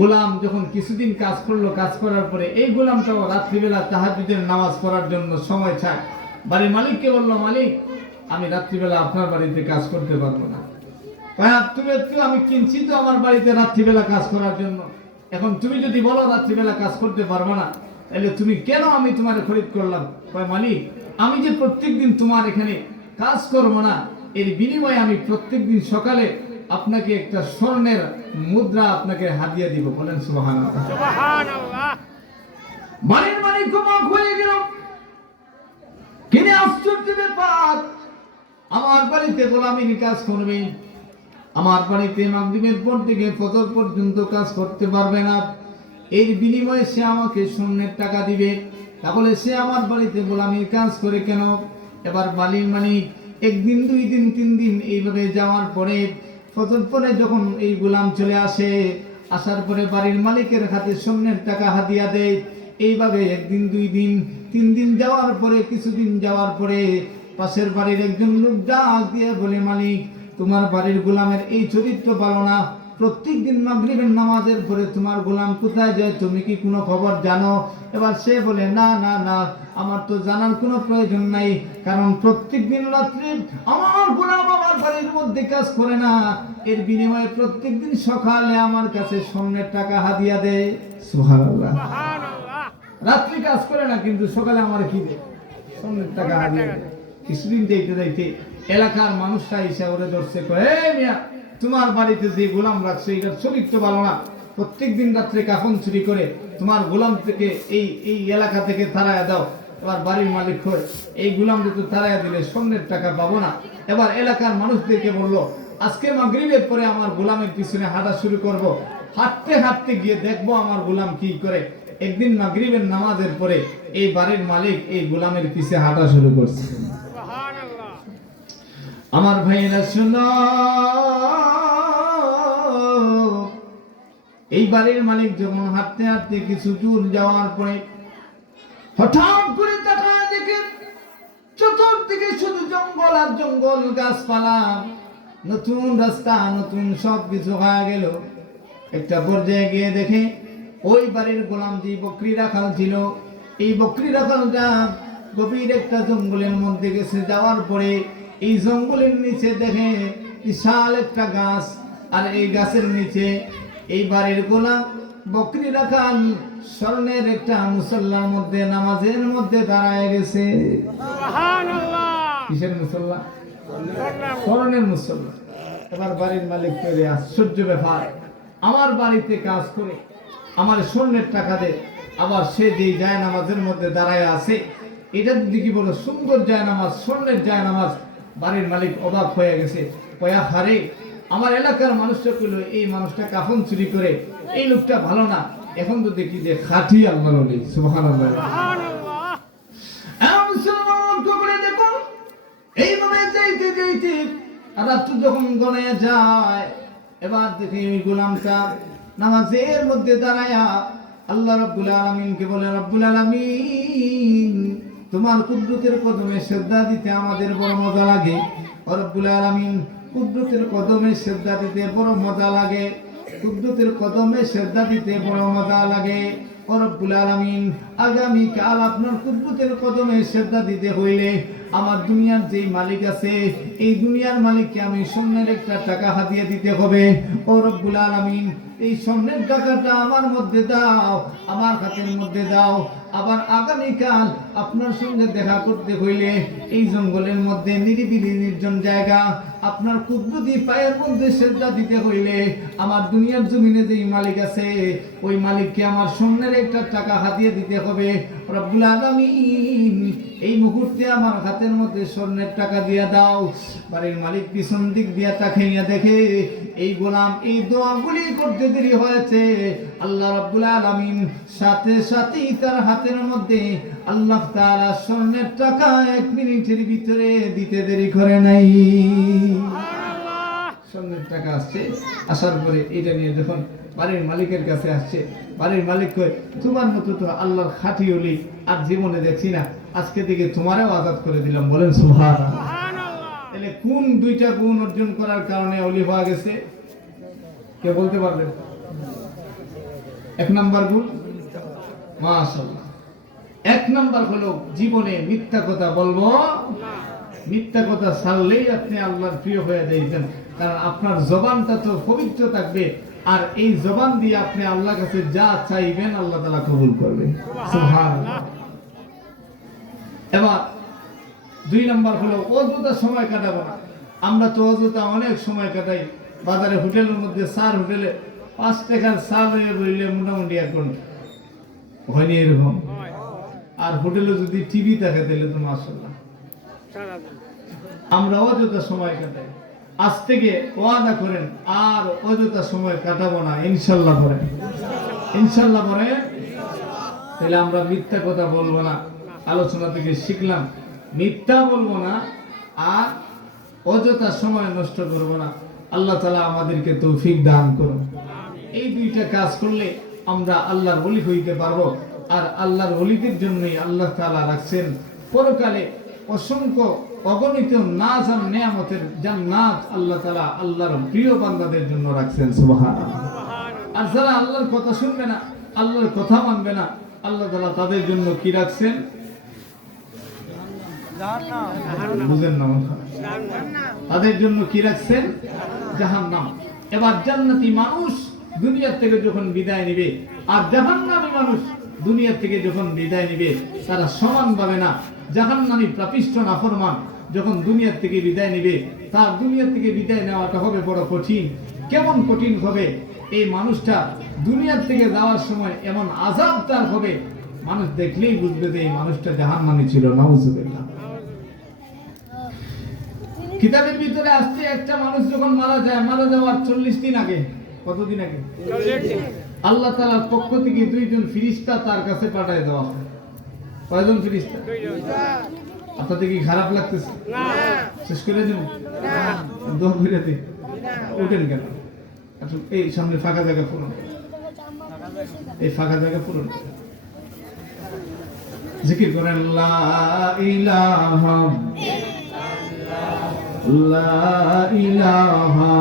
গোলাম যখন কিছুদিন কাজ করলো, কাজ করার পরে এই গোলামটাও রাত্রিবেলা তাহাজ্জুদের নামাজ পড়ার জন্য সময় চায়। বাড়ির মালিককে বললো, মালিক আমি রাত্রিবেলা আপনার বাড়িতে কাজ করতে পারবো না। আমি কিনছি তো আমার বাড়িতে রাত্রিবেলা কাজ করার জন্য, এখন তুমি যদি বলো রাত্রিবেলা কাজ করতে পারবো না, তাহলে তুমি কেন আমি তোমার খরিদ করলাম? মালিক আমি যে প্রত্যেকদিন তোমার এখানে কাজ করবো না, এর বিনিময়ে আমি প্রত্যেকদিন সকালে আপনাকে একটা স্বর্ণের মুদ্রা আপনাকে হাদিয়া দিব। বলেন সুবহানাল্লাহ। সুবহানাল্লাহ। বাড়ির মালিক অবাক হয়ে গেল, কিনে আশ্চর্য ব্যাপার, আমার বাড়িতে গোলামির কাজ করবে, আমার বাড়িতে মাগরিবের পর থেকে ফজর পর্যন্ত কাজ করতে পারবে না, এর বিনিময়ে সে আমাকে স্বর্ণের টাকা দিবে, তাহলে সে আমার বাড়িতে গোলামির কাজ করে কেন? এবার বাড়ির মালিক একদিন, 2 দিন, 3 দিন এইভাবে যাওয়ার পরে ফজর পরে যখন এই গোলাম চলে আসে, আসার পরে বাড়ির মালিকের হাতে স্বর্ণের টাকা হাদিয়া দেয়। এইভাবে 1 দিন, 2 দিন, 3 দিন যাওয়ার পরে, কিছুদিন যাওয়ার পরে পাশের বাড়ির একজন লোক ডাক দিয়ে বলে, মালিক, তোমার বাড়ির গোলামের এই চরিত্র ভালো না, প্রত্যেক দিন মাগরিবের নামাজের পরে তোমার গোলাম কোথায় যায়, তুমি কি কোনো খবর জানো? এবার সে বলে, না না না, আমার তো জানার কোনো প্রয়োজন নাই, কারণ প্রত্যেক দিন রাত্রে আমার গোলাম আমার বাড়ির মধ্যে কাজ করে না, এর বিনিময়ে প্রত্যেক দিন সকালে আমার কাছে স্বর্ণের টাকা হাদিয়া দেয়। সুবহানাল্লাহ। রাত্রি কাজ করে না, কিন্তু সকালে আমার কি দেয়? স্বর্ণের টাকা হাদিয়া দেয়। কিছুদিন দেখতে দেখতে এলাকার মানুষরা এসে ওরে ধরছে, কয়ে, মিয়া, তোমার বাড়িতে যে গোলাম রাখছে এটার চরিত্র ভালো না, প্রত্যেক দিন রাত্রে কাফন চুরি করে তোমার গোলাম থেকে এই এলাকা থেকে তাড়াইয়া দাও। এবার বাড়ির মালিক হয়, এই গোলামকে তো তাড়াইয়া দিলে স্বর্ণের টাকা পাবো না। এবার এলাকার মানুষদেরকে বললো, আজকে মাগরিবের পরে আমার গোলামের পিছনে হাঁটা শুরু করব, হাঁটতে হাঁটতে গিয়ে দেখবো আমার গোলাম কি করে। একদিন মাগরিবের নামাজের পরে এই বাড়ির মালিক এই গোলামের পিছে হাঁটা শুরু করছে। আমার ভাইয়েরা শুনো, এই বাড়ির মালিক যখন হাঁটতে হাঁটতে কিছু দূর যাওয়ার পরে হঠাৎ করে তাকায় দেখে চতুর্দিকে শুধু জঙ্গল আর জঙ্গল, গাছপালা, নতুন রাস্তা, নতুন সব কিছু হয়ে গেল। একটা পর্যায়ে গিয়ে দেখে ওই বাড়ির গোলাম যে বকরি রাখাল ছিল, এই বকরি রাখালটা গভীর একটা জঙ্গলের মধ্যে গেছে। যাওয়ার পরে এই জঙ্গলের নিচে দেখে বিশাল একটা গাছ, আর এই গাছের নিচে এই বাড়ির গোলাম বকরি রাখাল স্বর্ণের একটা মুসল্লার মধ্যে, নামাজের মধ্যে দাঁড়ায় গেছে। কিসের মুসল্লা? স্বর্ণের মুসল্লা। এবার বাড়ির মালিক করে, আশ্চর্য ব্যাপার, আমার বাড়িতে কাজ করে আমার স্বর্ণের টাকা দেয়, আবার সে যে যায় নামাজের মধ্যে দাঁড়ায় আছে, এটা যদি কি বলো সুন্দর যায় নামাজ, স্বর্ণের যায় নামাজ। বাড়ির মালিক অবাক হয়ে গেছে, কয়া, হারে, আমার এলাকার মানুষটা কইলো এই মানুষটা কাফন চুরি করে, এই লোকটা ভালো না, এখন তো দেখি যে খাঁটি আল্লাহর ওলি। সুবহানাল্লাহ। এইভাবে যাইতে যাইতে রাত্র যখন গণায় যায়, এবার দেখি ওই গোলামটা নামাজের মধ্যে দাঁড়ায়া আল্লাহ রাব্বুল আলামিনকে বলে, রব্বুল আলামিন, তোমার কুদরতের কদমে শ্রদ্ধা দিতে আমাদের বড় মজা লাগে। রব্বুল আলামিন, কুদরতের কদমে শ্রদ্ধা দিতে বড় মজা লাগে, কুদরতের কদমে শ্রদ্ধা দিতে বড় মজা লাগে। রব্বুল আলামিন, আগামী কাল আপনার কুদরতের কদমে শ্রদ্ধা দিতে হইলে আমার দুনিয়ার যেই মালিক আছে, এই দুনিয়ার মালিককে আমি স্বর্ণের একটা টাকা হাদিয়া দিতে হবে। ও রব্বুল আলামিন, এই স্বর্ণের টাকাটা আমার মধ্যে দাও, আমার হাতের মধ্যে দাও। আবার আগামীকাল আপনার সঙ্গে দেখা করতে হইলে এই জঙ্গলের মধ্যে নিরিবিলি নির্জন জায়গা, আপনার কুদরতি পায়ের মধ্যে শ্রদ্ধা দিতে হইলে আমার দুনিয়ার জমিনে যেই মালিক আছে, ওই মালিককে আমার স্বর্ণের একটা টাকা হাদিয়া দিতে হবে। রব্বুল আলামিন, এই মুহূর্তে আমার হাতের মধ্যে স্বর্ণের টাকা দিয়া দাও। বাড়ির মালিক পিছন দিক দিয়া তাকাইয়া দেখে এই গোলাম এই দোয়াগুলি করতে দেরি হয়েছে। আল্লাহ রাব্বুল আলামিন সাথে সাথেই তার হাতের মধ্যে আল্লাহ তাআলা স্বর্ণের টাকা 1 মিনিটের ভিতরে দিতে দেরি করে নাই। স্বর্ণের টাকা আসছে, আসার পরে এটা নিয়ে যখন বাড়ির মালিকের কাছে আসছে, বাড়ির মালিক কয়, তোমার মতো তো আল্লাহর খাঁটি ওলি আর জীবনে দেখছি না, আজকে থেকে তোমারও আজাদ করে দিলাম। বলেন সুবহানাল্লাহ। তাহলে কোন 2টা গুণ অর্জন করার কারণে ওলি হয়ে গেছে, কে বলতে পারবেন? 1 নাম্বার গুণ, মাশাআল্লাহ, 1 নাম্বার হলো জীবনে মিথ্যা কথা বলবো। মিথ্যা কথা ছাড়লেই আপনি আল্লাহর প্রিয় হয়ে যাইতেন, কারণ আপনার জবানটা তো পবিত্র থাকবে, আর এই জবান দিয়ে আপনি আল্লাহর কাছে যা চাইবেন আল্লাহ তাআলা কবুল করবে। সুবহানাল্লাহ। এবার 2 নাম্বার হলো অযথা সময় কাটাবো না। আমরা তো অযথা অনেক সময় কাটাই, বাজারে হোটেলের মধ্যে সার হোটেলে 5 টাকার সার হয়ে বললে মোটামুটি এখন হয়নি এরকম। আর হোটেলে যদি টিভি থাকে তাহলে তো মাশাআল্লাহ। আমরা অযথা সময় কাটাই। আজ থেকে ওয়াদা করেন আর অযথা সময় কাটাবো না, ইনশাআল্লাহ বলেন, ইনশাআল্লাহ বলেন। তাহলে আমরা মিথ্যা কথা বলবো না, আলোচনা থেকে শিখলাম মিথ্যা বলবো না আর অযথা সময় নষ্ট করবো না। আল্লাহ তাআলা আমাদেরকে তৌফিক দান করুন। এই দুইটা কাজ করলে আমরা আল্লাহর ওলি হইতে পারবো। আর আল্লাহর ওলিদের জন্যই আল্লাহ তাআলা রাখছেন পরকালে অসংখ্য অগণিত নাজান নেয়ামতের জান্নাত আল্লাহ তাআলা আল্লাহর প্রিয় বান্দাদের জন্য রাখছেন। সুবহানাল্লাহ। আর যারা আল্লাহর কথা শুনবে না, আল্লাহর কথা মানবে না, আল্লাহ তাআলা তাদের জন্য কি রাখছেন? বুঝেন না? তাদের জন্য কি রাখছেন? জাহান্নাম। এবার জান্নাতি মানুষ দুনিয়া থেকে যখন বিদায় নিবে আর জাহান্নামী মানুষ দুনিয়া থেকে যখন বিদায় নিবে, তারা সমান পাবে না। জাহান্নামী পাপিষ্ঠ নাফরমান যখন দুনিয়া থেকে বিদায় নিবে, তার দুনিয়া থেকে বিদায় নেওয়াটা হবে বড় কঠিন। কেমন কঠিন হবে? এই মানুষটা দুনিয়া থেকে যাওয়ার সময় এমন আযাব তার হবে, মানুষ দেখলেই বুঝবে যে এই মানুষটা জাহান্নামী ছিল। নাউযুবিল্লাহ। কিতাবের ভিতরে আসছে একটা মানুষ যখন মারা যায়, মারা যাওয়ার 40 দিন আগে, কতদিন আগে? আল্লাহ তাআলার পক্ষ থেকে দুইজন ফেরেশতা তার কাছে পাঠিয়ে দেওয়া হয়। কয়জন ফেরেশতা? আপনাদের কি খারাপ লাগতেছে? না। শেষ করে দেব? না। দোয়া করে দিন। ওঠেন কেন? আচ্ছা, এই সামনে ফাঁকা জায়গা পূরণ, এই ফাঁকা জায়গা পূরণ। জিকির করেন লা ইলাহা লা ইলাহা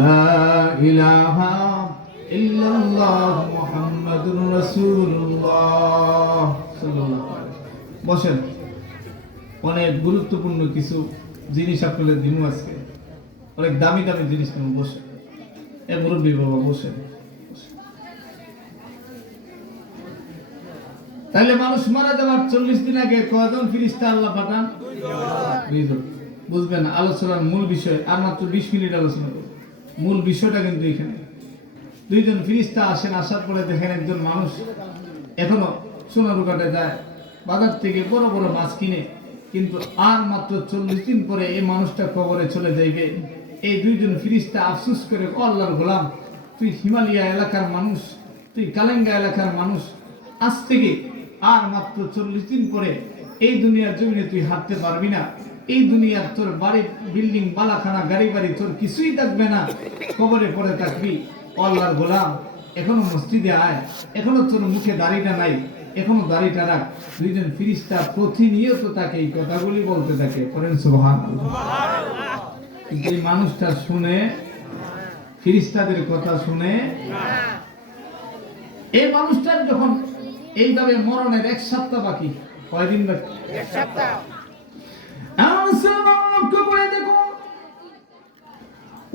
লা ইলাহা ইল্লাল্লাহ মুহাম্মাদুর রাসূলুল্লাহ সাল্লাল্লাহু আলাইহি। বসেন, অনেক গুরুত্বপূর্ণ কিছু জিনিস আপনাদের দিনু আজকে, অনেক দামি দামি জিনিস নিয়ে বসেন। এ মুরব্বী বাবা বসেন। তাহলে মানুষ মারা যাওয়ার 40 দিন আগে কয়জন ফেরেশতা আল্লাহ পাঠান? দুইজন। বুঝবেন আলোচনার মূল বিষয়, আর মাত্র 20 মিনিট আলোচনা করব। মূল বিষয়টা কিন্তু এখানে। দুইজন ফেরেশতা আসেন, আসার পরে দেখেন একজন মানুষ এখনো সোনারুঘাটে যায়, বাজার থেকে বড় বড় মাছ কিনে, কিন্তু আর মাত্র 40 দিন পরে এই মানুষটা কবরে চলে যাইবে। এই দুইজন ফেরেশতা আফসোস করে, ও আল্লাহর গোলাম, তুই হিমালয় এলাকার মানুষ, তুই কালেঙ্গা এলাকার মানুষ, আজ থেকে আর মাত্র 40 দিন পরে এই দুনিয়ার জমিনে তুই হাঁটতে পারবি না। এই দুনিয়ার তোর বাড়ি, বিল্ডিং, বালাখানা, গাড়ি বাড়ি তোর কিছুই থাকবে না, কবরে পড়ে থাকবি। আল্লাহর গোলাম, এখনো মসজিদে আয়, এখনো তোর মুখে দাড়িটা নাই, এখনো দাড়িটা রাখ। দুইজন ফেরেশতা প্রতিনিয়ত তাকে এই কথাগুলি বলতে থাকে। করেন সুবহানাল্লাহ। কিন্তু এই মানুষটা শুনে, ফেরেশতাদের কথা শুনে, এই মানুষটার যখন এইভাবে মরণের 1 সপ্তাহ বাকি, কয়দিন বাকি? 1 সপ্তাহ। লক্ষ্য করে দেখো,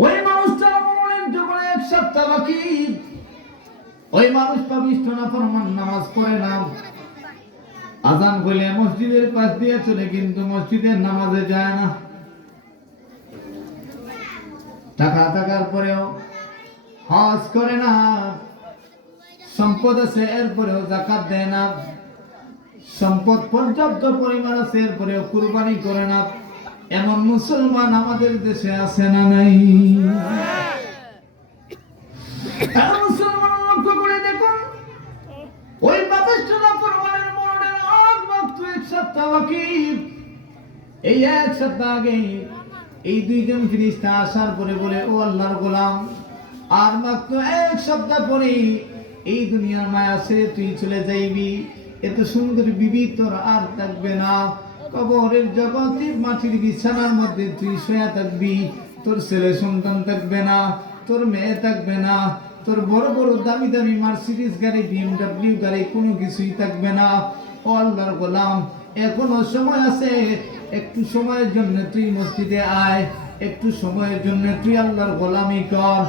ওই মানুষটার মরণের যখন 1 সপ্তাহ বাকি, ওই মানুষ পাপিষ্ঠ নাফরমান, নামাজ পড়ে না, আযান হইলে মসজিদের পাশ দিয়ে চলে, কিন্তু মসজিদের নামাজে যায় না। টাকা থাকার পরেও হজ করে না, সম্পদ আছে এরপরেও যাকাত দেয় না, সম্পদ পর্যাপ্ত পরিমাণ আছে এরপরেও কুরবানি করে না। এমন মুসলমান আমাদের দেশে আছে না নাই? মুসলমান লক্ষ্য করে দেখুন, ওই পাপিষ্ঠ নাফরমানের মরণের আর মাত্র 1 সপ্তাহ বাকি। এই 1 সপ্তাহ আগে এই দুইজন ফেরেশতা আসার পরে বলে, ও আল্লাহর গোলাম, আর মাত্র 1 সপ্তাহ পরে এই দুনিয়ার মায়া ছেড়ে তুই চলে যাইবি। এত সুন্দর বিবি তোর আর থাকবে না, কবরের জগতে মাটির বিছানার মধ্যে তুই শুয়ে থাকবি। তোর ছেলে সন্তান থাকবে না, তোর মেয়ে থাকবে না, তোর বড় বড় দামি দামি মার্সিডিজ গাড়ি, BMW গাড়ি, কোনো কিছুই থাকবে না। ও আল্লাহর গোলাম, এখনো সময় আছে, একটু সময়ের জন্য তুই মসজিদে আয়, একটু সময়ের জন্য তুই আল্লাহর গোলামি কর।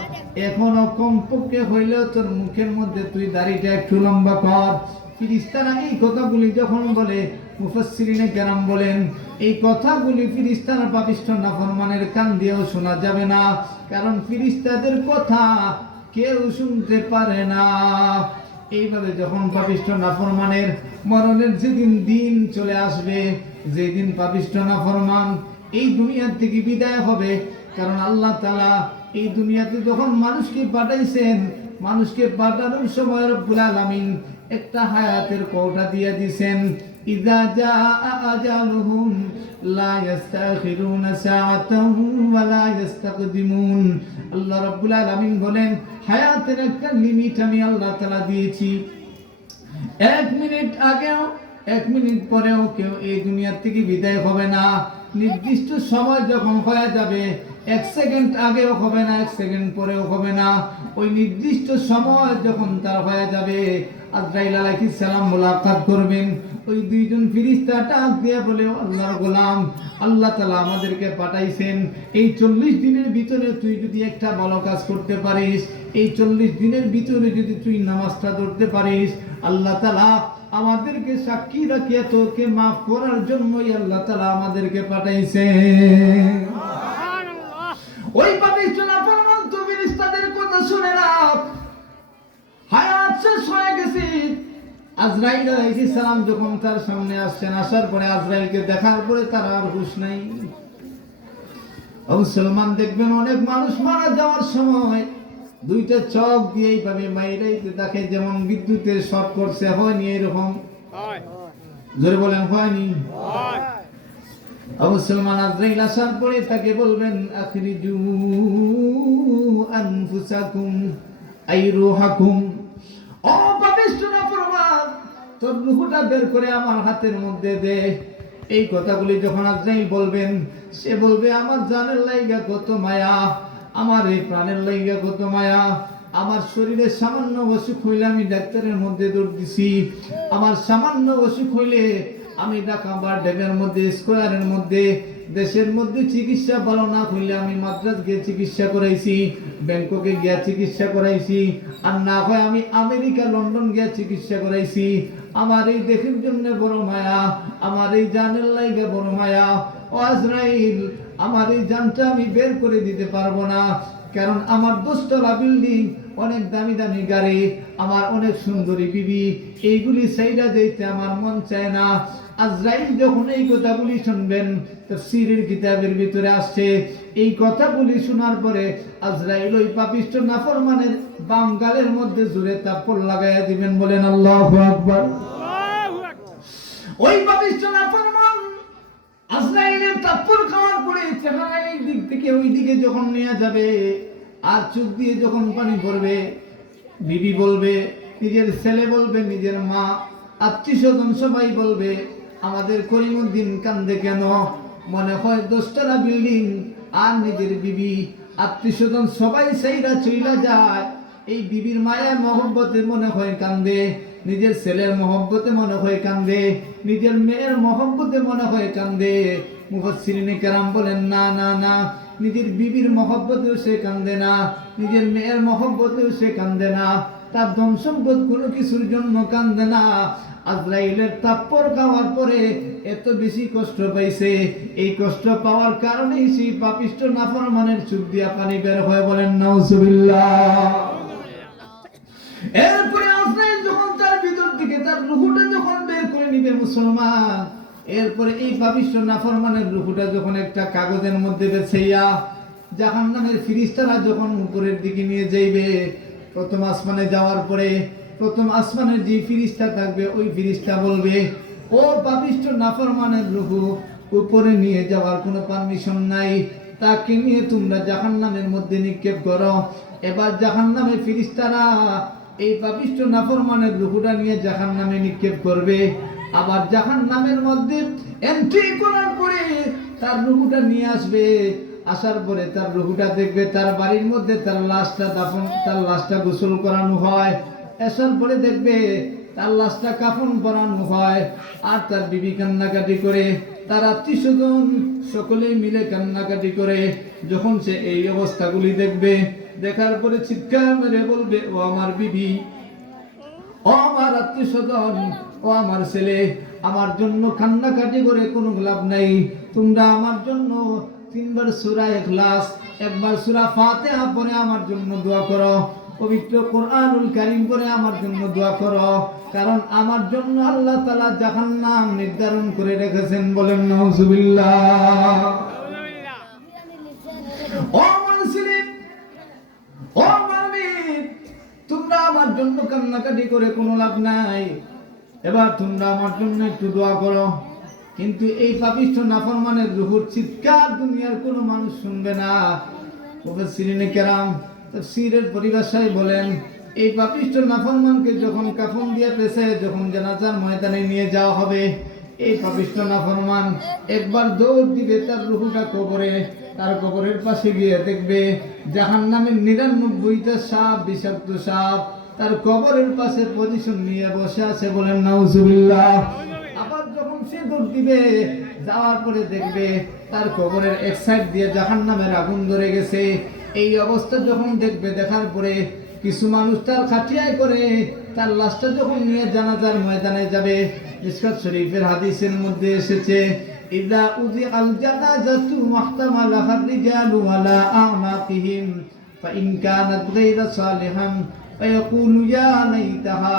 এখনো কমপক্ষে হইলেও তোর মুখের মধ্যে তুই দাড়িটা একটু লম্বা কর। ফেরেশতারা এই কথাগুলি যখন বলে, মুফাসসিরিনে কেরাম বলেন এই কথাগুলি ফেরেশতারা পাপিষ্ঠ নাফরমানের কান দিয়েও শোনা যাবে না, কারণ ফেরেশতাদের কথা কেউ শুনতে পারে না। এইভাবে যখন পাপিষ্ঠ নাফরমানের মরণের যেদিন দিন চলে আসবে, যেদিন পাপিষ্ঠ নাফরমান এই দুনিয়া থেকে বিদায় হবে, কারণ আল্লাহ তাআলা এই দুনিয়াতে যখন মানুষকে পাঠাইছেন, মানুষকে পাঠানোর সময় রব্বুল আলামিন একটা হায়াতের কোটা দিয়ে দিয়েছেন। ইযা জাআ আজালুহুম লা ইস্তাখিরুনা সাআতান ওয়া লা ইস্তাকদিমুন। আল্লাহ রাব্বুল আলামিন বলেন হায়াতের একটা লিমিট আমি আল্লাহ তাআলা দিয়েছি। 1 মিনিট আগেও 1 মিনিট পরেও কেউ এই দুনিয়া থেকে বিদায় হবে না। নির্দিষ্ট সময় যখন হয়ে যাবে, 1 সেকেন্ড আগেও হবে না, 1 সেকেন্ড পরেও হবে না। ওই নির্দিষ্ট সময় যখন তার হয়ে যাবে, আজরাইল আলাইহিস সালাম মুলাকাত করবেন। ওই দুইজন ফেরেশতা ডাক দিয়ে বলে, আল্লাহর গোলাম, আল্লাহ তাআলা আমাদেরকে পাঠাইছেন এই 40 দিনের ভিতরে তুই যদি একটা ভালো কাজ করতে পারিস, এই 40 দিনের ভিতরে যদি তুই নামাজটা ধরতে পারিস, আল্লাহ তাআলা আমাদেরকে সাক্ষী রাখিয়া তোকে মাফ করার জন্যই আল্লাহ তাআলা আমাদেরকে পাঠাইছেন। ওই পাপিষ্ঠ নাফরমান তো ফেরেশতাদের কথা শুনে না, হায়াত শেষ হয়ে গেছে। আজরাইল আলাইহিস সালাম যখন তার সামনে আসছেন, আসার পরে আজরাইলকে দেখার পরে তার আর হুঁশ নাই। মুসলমান দেখবেন অনেক মানুষ মারা যাওয়ার সময় দুইটা চোখ দিয়ে এইভাবে মাইরাইতে দেখে, যেমন বিদ্যুতের শর্ট করছে, হয়নি এরকম? জোরে বলেন হয়নি? মুসলমান আজরাইল আসার পরে তাকে বলবেন আখরিজু আনফুসাকুম আই রূহাকুম, ও পাপিষ্ঠ নাফরমান তোর রূহটা বের করে আমার হাতের মধ্যে দে। এই কথাগুলি যখন আজরাইল বলবেন, সে বলবে আমার জানের লাইগা কত মায়া, আমার এই প্রাণের লাইগা কত মায়া। আমার শরীরে সামান্য অসুখ হইলে আমি ডাক্তারের মধ্যে দৌড় দিছি, আমার সামান্য অসুখ হইলে আমি ঢাকা বা ডেবের মধ্যে স্কোয়ারের মধ্যে দেশের মধ্যে চিকিৎসা ভালো না হইলে আমি মাদ্রাজ গিয়ে চিকিৎসা করাইছি, ব্যাংককে গিয়া চিকিৎসা করাইছি, আর না হয় আমি আমেরিকা লন্ডন গিয়া চিকিৎসা করাইছি। আমার এই দেহের জন্য বড় মায়া, আমার এই জানের লাইগা বড় মায়া। ও আজরাইল, আমার এই জানটা আমি বের করে দিতে পারবো না, কারণ আমার 10 তলা বিল্ডিং, অনেক দামি দামি গাড়ি, আমার অনেক সুন্দরী বিবি, এইগুলি সাইডা যেতে আমার মন চায় না। আজরাইল যখন এই কথাগুলি শুনবেন, তাফসীরের কিতাবের ভিতরে আসছে এই কথাগুলি শোনার পরে আজরাইল ওই পাপিষ্ঠ নাফরমানের বাম গালের মধ্যে জোরে থাপ্পড় লাগাইয়া দিবেন। বলেন আল্লাহু আকবার। ওই পাপিষ্ঠ নাফরমান আজরাইলের থাপ্পড় খাওয়ার পরে চেহারা এই দিক থেকে ওই দিকে যখন নিয়ে যাবে, আর চোখ দিয়ে যখন পানি পড়বে, বিবি বলবে, নিজের ছেলে বলবে, নিজের মা, আত্মীয় স্বজন সবাই বলবে আমাদের করিমউদ্দিন কান্দে কেন? মনে হয় 10 তলা বিল্ডিং আর নিজের বিবি, আত্মীয় স্বজন সবাই সেইরা চইলা যায়, এই বিবির মায়া মহব্বতে মনে হয় কান্দে, নিজের ছেলের মহব্বতে মনে হয় কান্দে, নিজের মেয়ের মহব্বতে মনে হয় কান্দে। মুফাসসিরিনে কেরাম বলেন না না না, নিজের বিবির মহব্বতেও সে কান্দে না, নিজের মেয়ের মহব্বতেও সে কান্দে না, তার ধন সম্পদ কোনো কিছুর জন্য কান্দে না। আজরাইলের থাপ্পড় খাওয়ার পরে এত বেশি কষ্ট পাইছে, এই কষ্ট পাওয়ার কারণেই সেই পাপিষ্ঠ নাফরমানের চোখ দিয়া পানি বের হয়। বলেন নাউজুবিল্লাহ। এরপরে আজরাইল যখন তার ভিতর থেকে তার রূহটা যখন বের করে নিবে মুসলমান, এরপরে এই পাপিষ্ঠ নাফরমানের রূহটা যখন একটা কাগজের মধ্যে বেছাইয়া জাহান্নামের ফেরেশতারা যখন উপরের দিকে নিয়ে যাইবে, প্রথম আসমানে যাওয়ার পরে প্রথম আসমানের যে ফেরেশতা থাকবে, ওই ফেরেশতা বলবে, ও পাপিষ্ঠ নাফরমানের রূহ উপরে নিয়ে যাওয়ার কোনো পারমিশন নাই, তাকে নিয়ে তোমরা জাহান্নামের মধ্যে নিক্ষেপ করো। এবার জাহান্নামের ফেরেশতারা এই পাপিষ্ঠ নাফরমানের রূহটা নিয়ে জাহান্নামে নিক্ষেপ করবে। আবার জাহান্নামের মধ্যে এন্ট্রি করার পরে তার রূহটা নিয়ে আসবে। আসার পরে তার রূহটা দেখবে তার বাড়ির মধ্যে তার লাশটা দাফন, তার লাশটা গোসল করানো হয়। আসার পরে দেখবে তার লাশটা কাফন পরানো হয়, আর তার বিবি কান্নাকাটি করে, তার আত্মীয় স্বজন সকলেই মিলে কান্নাকাটি করে। যখন সে এই অবস্থাগুলি দেখবে, দেখার পরে চিৎকার মেরে বলবে, ও আমার বিবি, ও আমার আত্মীয়স্বজন, ও আমার ছেলে, আমার জন্য কান্নাকাটি করে কোনো লাভ নাই। তোমরা আমার জন্য 3 বার সূরা ইখলাস, 1 বার সূরা ফাতিহা পড়ে আমার জন্য দোয়া করো, পবিত্র কোরআনুল কারীম পড়ে আমার জন্য দোয়া করো, কারণ আমার জন্য আল্লাহ তাআলা জাহান্নাম নির্ধারণ করে রেখেছেন। বলেন নাউজুবিল্লাহ। ও মুসলিম, ও মুমিন, তোমরা আমার জন্য কান্নাকাটি করে কোনো লাভ নাই। এবার তোমরা আমার জন্য একটু দোয়া করো। কিন্তু এই পাপিষ্ঠ নাফরমানের রূহের চিৎকার দুনিয়ার কোনো মানুষ শুনবে না। মুফাসসিরিনে কেরাম তাফসীরের পরিভাষায় বলেন, এই পাপিষ্ঠ নাফরমানকে যখন কাফন দিয়ে পেছে, যখন জানাজার ময়দানে নিয়ে যাওয়া হবে, এই পাপিষ্ঠ নাফরমান একবার দৌড় দিবে তার রূহটা কবরে। তার কবরের পাশে গিয়ে দেখবে জাহান্নামের 99টা সাপ, বিষাক্ত সাপ তার কবরের পাশে পজিশন নিয়ে বসে আছে। বলেন নাউজুবিল্লাহ। আবার যখন সে দৌড় দিবে, যাওয়ার পরে দেখবে তার কবরের এক সাইড দিয়ে জাহান্নামের আগুন ধরে গেছে। এই অবস্থা যখন দেখবে, দেখার পরে কিছু মানুষ তার খাটিয়ায় করে তার লাশটা যখন নিয়ে জানাজার ময়দানে যাবে, মিশকাত শরীফের হাদিসের মধ্যে এসেছে, ইদা উজি আল জানাজাতু মাহতামালাহা রিজালু আলা আনাকিহিম ফাইন কানাত গায়রা সালিহান ফায়াকুলু ইয়া লাইতাহা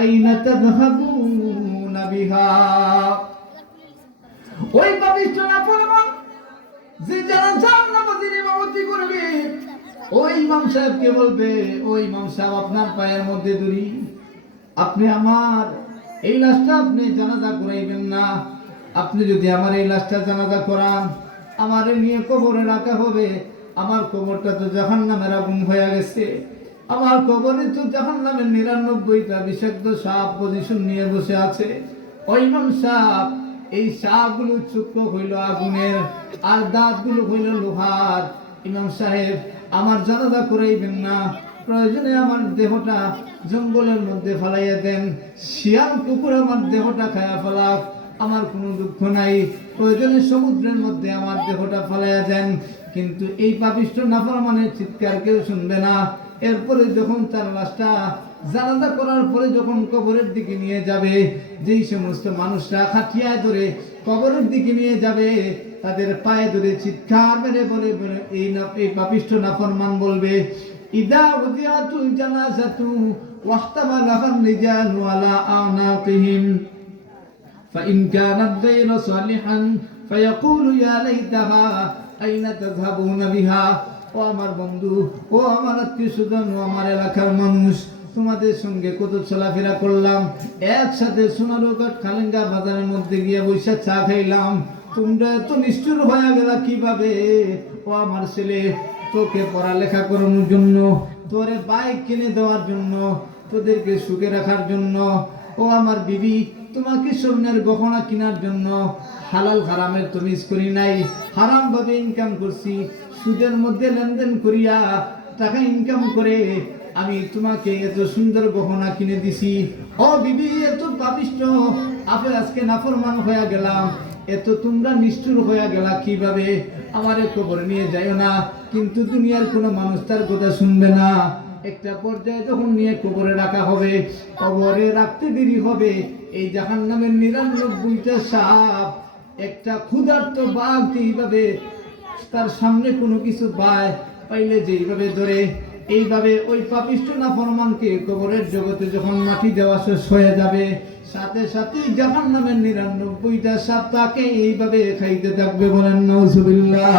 আইনা তাযহাবুনা বিহা। ওই পাপিষ্ঠ নাফরমান যে জানাজার নামাজের ইমামতি করবে, ওই ইমাম সাহেবকে বলবে, ওই ইমাম সাহেব আপনার পায়ের মধ্যে দড়ি, আপনি আমার এই লাশটা আপনি জানাজা করাইবেন না। আপনি যদি আমার এই লাশটা জানাজা করান, আমারে নিয়ে কবরে রাখা হবে। আমার কবরটা তো জাহান্নামের আগুন হয়ে গেছে, আমার কবরে তো জাহান্নামের 99টা বিষাক্ত সাপ পজিশন নিয়ে বসে আছে। ওই ইমাম সাহেব, এই সাপগুলো চক্ষু হইল আগুনের আর দাঁতগুলো হইল লোহার। ইমাম সাহেব আমার জানাজা করাইবেন না, প্রয়োজনে আমার দেহটা জঙ্গলের মধ্যে ফেলাইয়া দেন, শিয়াল কুকুর আমার দেহটা খায়া ফেলাক, আমার কোনো দুঃখ নাই, প্রয়োজনে সমুদ্রের মধ্যে আমার দেহটা ফেলাইয়া দেন। কিন্তু এই পাপিষ্ঠ নাফরমানের চিৎকার কেউ শুনবে না। এরপরে যখন তার লাশটা জানাজা করার পরে যখন কবরের দিকে নিয়ে যাবে, যেই সমস্ত মানুষরা খাটিয়ায় ধরে কবরের দিকে নিয়ে যাবে, তাদের পায়ে ধরে চিৎকার মেরে বলে এই পাপিষ্ঠ নাফরমান বলবে, ইদা উজিয়াতুল জানাজাতু ওয়াহতামালাহা রিজালু আলা আনাকিহিম ফাইন কানাত গায়রা সালিহান ফায়াকুলু ইয়া লাইতাহা আইনা তাযহাবুনা বিহা। ও আমার বন্ধু, ও আমার আত্মীয়স্বজন, ও আমার এলাকার মানুষ, তোমাদের সঙ্গে কত চলাফেরা করলাম, একসাথে সোনারঘাট খালেঙ্গা বাজারের মধ্যে গিয়ে বৈশা চা খাইলাম, তোমরা এত নিষ্ঠুর হয়ে গেলা কিভাবে? ও আমার ছেলে, তোকে পড়ালেখা করানোর জন্য, তোরে বাইক কিনে দেওয়ার জন্য, তোদেরকে সুখে রাখার জন্য, ও আমার বিবি, তোমাকে স্বর্ণের গহনা কেনার জন্য হালাল হারামের তমিজ করি নাই, হারাম ভাবে ইনকাম করছি, সুদের মধ্যে লেনদেন করিয়া টাকা ইনকাম করে আমি তোমাকে এত সুন্দর গহনা কিনে দিছি। ও বিবি, এত পাপিষ্ঠ আপনি আজকে নাফরমান হয়ে গেলাম, এত তোমরা নিষ্ঠুর হয়ে গেলা কিভাবে? আমারে কবরে নিয়ে যাইও না। কিন্তু দুনিয়ার কোনো মানুষ তার কথা শুনবে না। একটা পর্যায়ে যখন নিয়ে কবরে রাখা হবে, কবরে রাখতে দেরি হবে, এই জাহান্নামের 99টা সাপ একটা ক্ষুধার্ত বাঘ এইভাবে তার সামনে কোনো কিছু পাইলে যেইভাবে ধরে, এইভাবে ওই পাপিষ্ঠ নাফরমানকে কবরের জগতে যখন মাটি দেওয়া শেষ হয়ে যাবে, সাথে সাথেই জাহান্নামের 99টা সাপ তাকে এইভাবে খাইতে থাকবে। বলেন নাউজুবিল্লাহ।